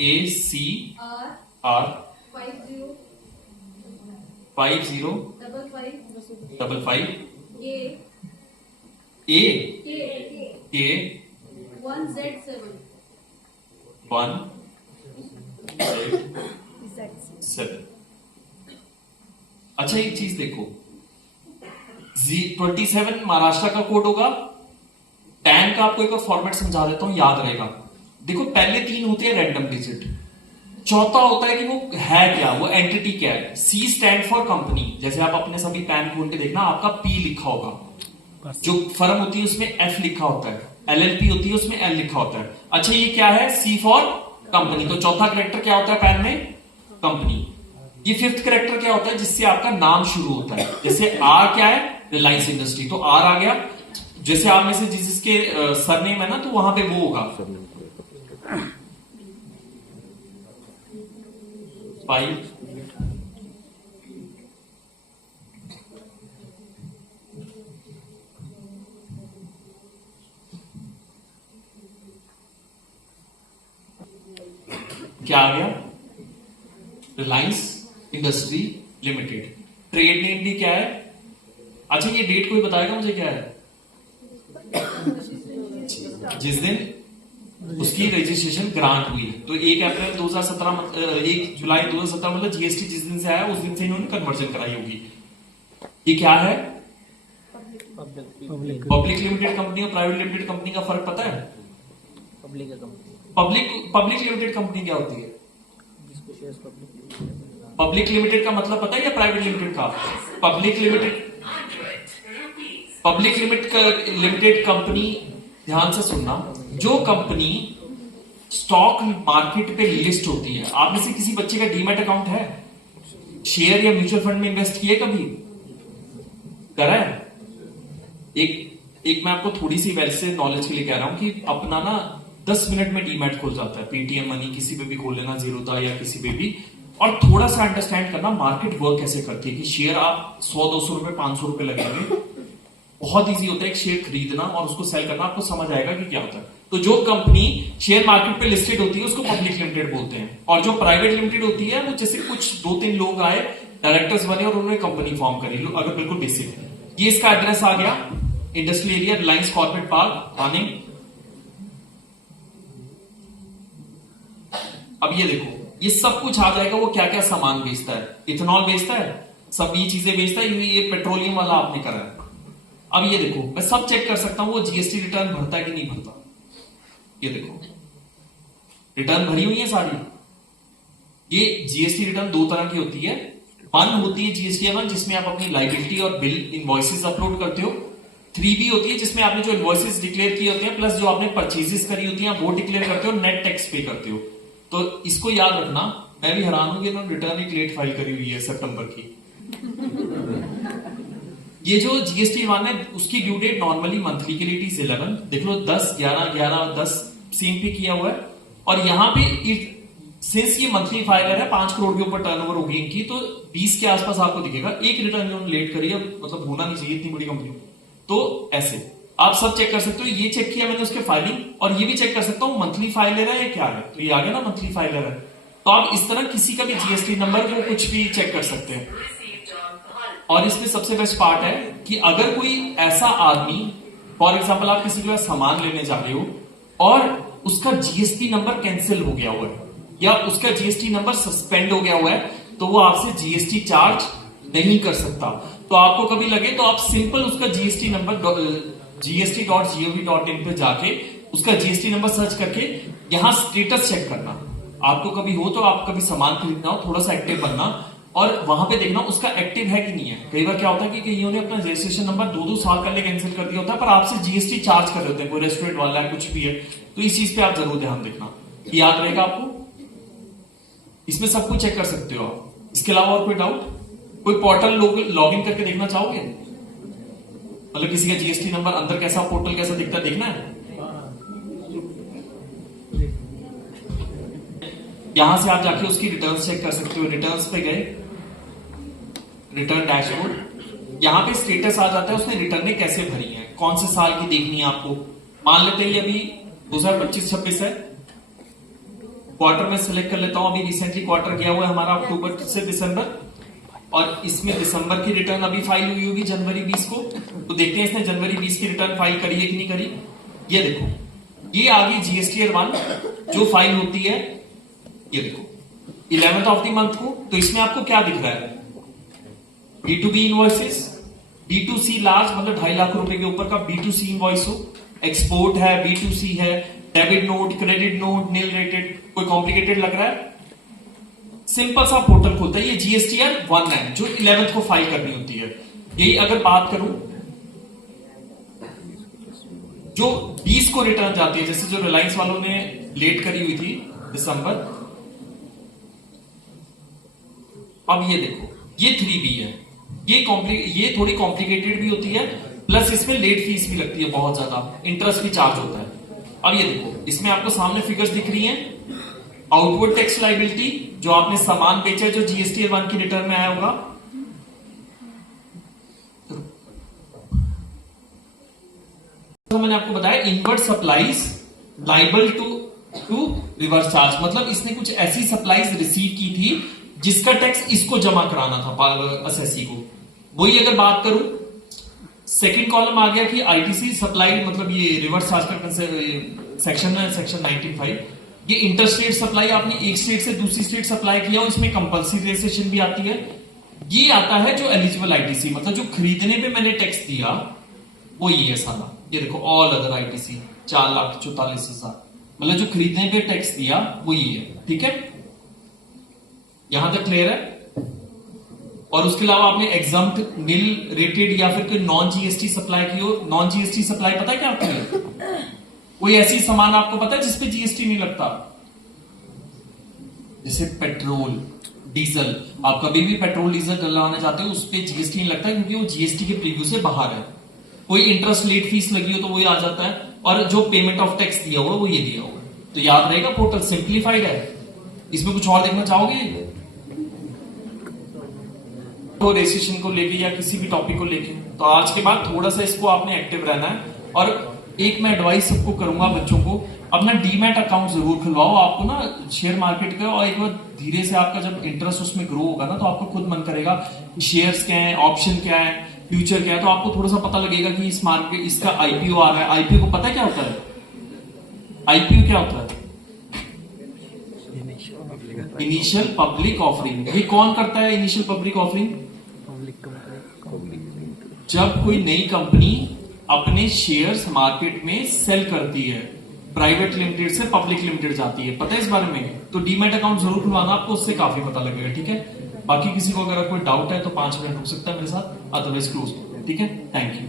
AAC R 5055 A K 1Z7। अच्छा एक चीज देखो, 27 महाराष्ट्र का कोड होगा। टैन का आपको एक फॉर्मेट समझा देता हूं, याद रहेगा। देखो पहले 3 होते हैं रैंडम डिजिट, चौथा होता है कि वो है क्या, वो एंटिटी क्या है। C स्टैंड फॉर कंपनी, जैसे आप अपने सभी पैन खोल के देखना आपका P लिखा होगा। जो फर्म होती है उसमें F लिखा होता है, LLP होती है उसमें L लिखा होता है। अच्छा ये क्या है, C फॉर कंपनी, तो चौथा कैरेक्टर क्या होता है पैन में, कंपनी। ये 5th कैरेक्टर क्या होता है, जिससे आपका नाम शुरू होता है। जैसे R क्या है, रिलायंस इंडस्ट्री, तो R आ गया। जैसे आप में से जिसके सरनेम है ना, तो वहां पे वो होगा 5। क्या आ गया, Reliance industry limited. Trade name भी क्या है? अच्छा ये डेट कोई बताएगा मुझे क्या है, जिस दिन उसकी रजिस्ट्रेशन ग्रांट हुई है। तो 1 अप्रैल 2017 1 जुलाई 2017 मतलब जीएसटी जिस दिन से आया उस दिन से इन्होंने कन्वर्जन कराई होगी। ये क्या है, पब्लिक लिमिटेड कंपनी और प्राइवेट लिमिटेड कंपनी का फर्क पता है? पब्लिक लिमिटेड कंपनी क्या होती है? पब्लिक लिमिटेड का मतलब पता है या प्राइवेट लिमिटेड का? पब्लिक लिमिटेड कंपनी, ध्यान से सुनना, जो कंपनी स्टॉक मार्केट पे लिस्ट होती है। आप में से किसी बच्चे का डीमैट अकाउंट है? शेयर या म्यूचुअल फंड में इन्वेस्ट किए कभी? करा है? एक मैं आपको थोड़ी सी वैसे नॉलेज के लिए कह रहा हूं कि अपना ना 10 मिनट में डीमैट खुल जाता है। पेटीएम मनी किसी पे भी खोल लेना, जीरोधा या किसी पे भी, और थोड़ा सा अंडरस्टैंड करना मार्केट वर्क कैसे करती है। कि शेयर आप 100-200 रुपए 500 रुपए लगेंगे, बहुत इजी होता है एक शेयर खरीदना और उसको सेल करना, आपको समझ आएगा कि क्या होता है। तो जो कंपनी शेयर मार्केट पे लिस्टेड होती है उसको पब्लिक लिमिटेड बोलते हैं, और जो प्राइवेट लिमिटेड होती है वो जैसे कुछ 2-3 लोग आए, डायरेक्टर्स बने और उन्होंने कंपनी फॉर्म करी। अगर बिल्कुल बेसिक है, ये इसका एड्रेस आ गया, industrial area Reliance corporate park आने। अब ये देखो, ये सब कुछ आ जाएगा। वो क्या क्या सामान बेचता है, इथेनॉल बेचता है, सब ये चीजें बेचता है। ये पेट्रोलियम वाला आपने करा है। अब ये देखो, मैं सब चेक कर सकता हूं वो जीएसटी रिटर्न भरता है कि नहीं भरता। ये देखो, रिटर्न भरी हुई है सारी। ये जीएसटी रिटर्न 2 तरह की होती है। 1 होती है जीएसटी 1, जिसमें आप अपनी लायबिलिटी और बिल इनवॉइसेस अपलोड करते हो। 3B होती है जिसमें आपने जो इनवॉइसेस डिक्लेयर किए होते हैं प्लस जो आपने परचेजेस करी होती हैं वो डिक्लेयर करते हो, नेट टैक्स पे करते हो। तो इसको याद रखना। मैं भी हैरान हूं कि इन्होंने रिटर्न एक लेट फाइल करी हुई है सितंबर की। ये जो जीएसटी 1 है उसकी ड्यू डेट नॉर्मली मंथली के लिए इट इज 11। देख लो 10, 11, 11, 10 सेम पे किया हुआ है। और यहां पे सिंस ये मंथली फाइलर है, 5 करोड़ के ऊपर टर्नओवर होगी इनकी, तो 20 के आसपास आपको दिखेगा। एक रिटर्न इन्होंने लेट करी है, मतलब होना नहीं चाहिए इतनी बड़ी कंपनी। तो ऐसे आप सब चेक कर सकते हो। ये चेक किया मैंने उसके फाइलिंग, और ये भी चेक कर सकता हूं मंथली फाइलर है या क्या है। तो ये आ गया ना मंथली फाइलर है। तो आप इस तरह किसी का भी जीएसटी नंबर को कुछ भी चेक कर सकते हैं। और इसमें सबसे बेस्ट पार्ट है कि अगर कोई ऐसा आदमी, फॉर एग्जाम्पल आप किसी के पास सामान लेने जा रहे हो और उसका जीएसटी नंबर कैंसिल हो गया हुआ है या उसका जीएसटी नंबर सस्पेंड हो गया हुआ है, तो वो आपसे जीएसटी चार्ज नहीं कर सकता। तो आपको कभी लगे तो आप सिंपल उसका जीएसटी नंबर gst.gov.in पे जाके उसका जीएसटी नंबर सर्च करके यहां स्टेटस चेक करना। आपको कभी हो तो आप कभी सामान खरीदना हो, थोड़ा सा एक्टिव बनना और वहां पे देखना उसका एक्टिव है कि नहीं है। कई बार क्या होता है कि कईयों ने अपना रजिस्ट्रेशन नंबर 2-2 साल पहले कैंसिल कर दिया होता है, पर आपसे जीएसटी चार्ज कर रहे होते हैं, कोई रेस्टोरेंट वाला है कुछ भी है। तो इस चीज पे आप जरूर ध्यान देखना, याद रहेगा आपको। इसमें सब कुछ चेक कर सकते हो आप। इसके अलावा और कोई डाउट? कोई पोर्टल लॉग इन करके देखना चाहोगे? मतलब किसी का जीएसटी नंबर अंदर कैसा, पोर्टल कैसा दिखता है, देखना है? यहां से आप जाके उसकी रिटर्न्स चेक कर सकते हो। रिटर्न्स पे गए, रिटर्न डैशबोर्ड, यहां पे स्टेटस आ जाता है उसने रिटर्नें कैसे भरी हैं, कौन से साल की देखनी है आपको। मान लेते हैं ये अभी 2025-26 है, क्वार्टर में सिलेक्ट कर लेता हूं। अभी रिसेंटली क्वार्टर गया हुआ है हमारा अक्टूबर से दिसंबर, और इसमें दिसंबर की रिटर्न अभी फाइल हुई होगी जनवरी 20 को। तो देखते हैं इसने जनवरी 20 की रिटर्न फाइल करी है कि नहीं करी। ये देखो, ये आगे जीएसटीआर 1 जो फाइल होती है, ये देखो 11th ऑफ द मंथ को। तो इसमें आपको क्या दिख रहा है? B2B इनवॉइसेस, B2C लार्ज मतलब 2.5 लाख रुपए के ऊपर का B2C इनवॉइस हो, एक्सपोर्ट है, B2C है, debit note, credit note, nil rated. कोई कॉम्प्लिकेटेड लग रहा है? सिंपल सा पोर्टल खोलता है। ये जीएसटीआर 1 है जो 11th को फाइल करनी होती है। यही अगर बात करूं जो 20 को रिटर्न जाती है, जैसे जो रिलायंस वालों ने लेट करी हुई थी दिसंबर, अब ये देखो ये 3B है। ये थोड़ी कॉम्प्लिकेटेड भी होती है, प्लस इसमें लेट फीस भी लगती है, बहुत ज्यादा इंटरेस्ट भी चार्ज होता है। अब ये देखो इसमें आपको सामने फिगर्स दिख रही हैं। आउटवर्ड टैक्स लायबिलिटी जो आपने सामान बेचा है, जो जीएसटीआर 1 की रिटर्न में आया होगा, तो मैंने आपको बताया inward supplies liable to reverse charge, मतलब इसने कुछ ऐसी सप्लाईज रिसीव की थी जिसका टैक्स इसको जमा कराना था असेसी को। वही अगर बात करूं, सेकंड कॉलम आ गया कि आईटीसी सप्लाई, मतलब ये रिवर्स चार्ज का सेक्शन है, सेक्शन 19(5). ये इंटर स्टेट सप्लाई, आपने एक स्टेट से दूसरी स्टेट सप्लाई किया, इसमें कंपल्सरी रजिस्ट्रेशन भी आती है। ये आता है जो एलिजिबल आईटीसी, मतलब जो खरीदने पे मैंने टैक्स दिया वो ये है सारा। ये देखो ऑल अदर आईटीसी 4,44,000, मतलब जो खरीदने पे टैक्स दिया वो ये है। ठीक है, यहां तक क्लियर है? और उसके अलावा आपने एग्जम्प्ट, नील रेटेड या फिर कोई नॉन जीएसटी सप्लाई की हो। नॉन जीएसटी सप्लाई पता है क्या आपको है? कोई ऐसी सामान आपको पता है जिसपे जीएसटी नहीं लगता? जैसे पेट्रोल, डीजल, आप कभी भी पेट्रोल डीजल डलवाने जाते हो उस पर जीएसटी नहीं लगता, क्योंकि वो जीएसटी के प्रीव्यू से बाहर है। कोई इंटरेस्ट लेट फीस लगी हो तो वही आ जाता है, और जो पेमेंट ऑफ टैक्स दिया हुआ वो ये दिया हुआ। तो याद रहेगा, पोर्टल सिंप्लीफाइड है। इसमें कुछ और देखना चाहोगे तो रजिस्ट्रेशन को लेके या किसी भी टॉपिक को लेके? तो आज के बाद थोड़ा सा इसको आपने एक्टिव रहना है। और एक मैं एडवाइस सबको करूंगा, बच्चों को अपना डीमैट अकाउंट जरूर खुलवाओ। आपको ना शेयर मार्केट का, और एक बार धीरे से आपका जब इंटरेस्ट उसमें ग्रो होगा ना, तो आपको खुद मन करेगा शेयर्स क्या है, ऑप्शन क्या है, फ्यूचर क्या है, तो आपको थोड़ा सा पता लगेगा कि इस मार्केट, इसका आईपीओ आ रहा है। आईपीओ को पता है क्या होता है? आईपीओ क्या होता है? Initial public offering. ये कौन करता है इनिशियल पब्लिक ऑफरिंग? जब कोई नई कंपनी अपने शेयर्स मार्केट में सेल करती है, प्राइवेट लिमिटेड से पब्लिक लिमिटेड जाती है। पता है इस बारे में? तो डीमैट अकाउंट जरूर खुलवाना, आपको उससे काफी पता लगेगा। ठीक है, बाकी किसी को अगर कोई डाउट है तो 5 मिनट रुक सकता है मेरे साथ, अदरवाइज क्लोज। ठीक है, थैंक यू।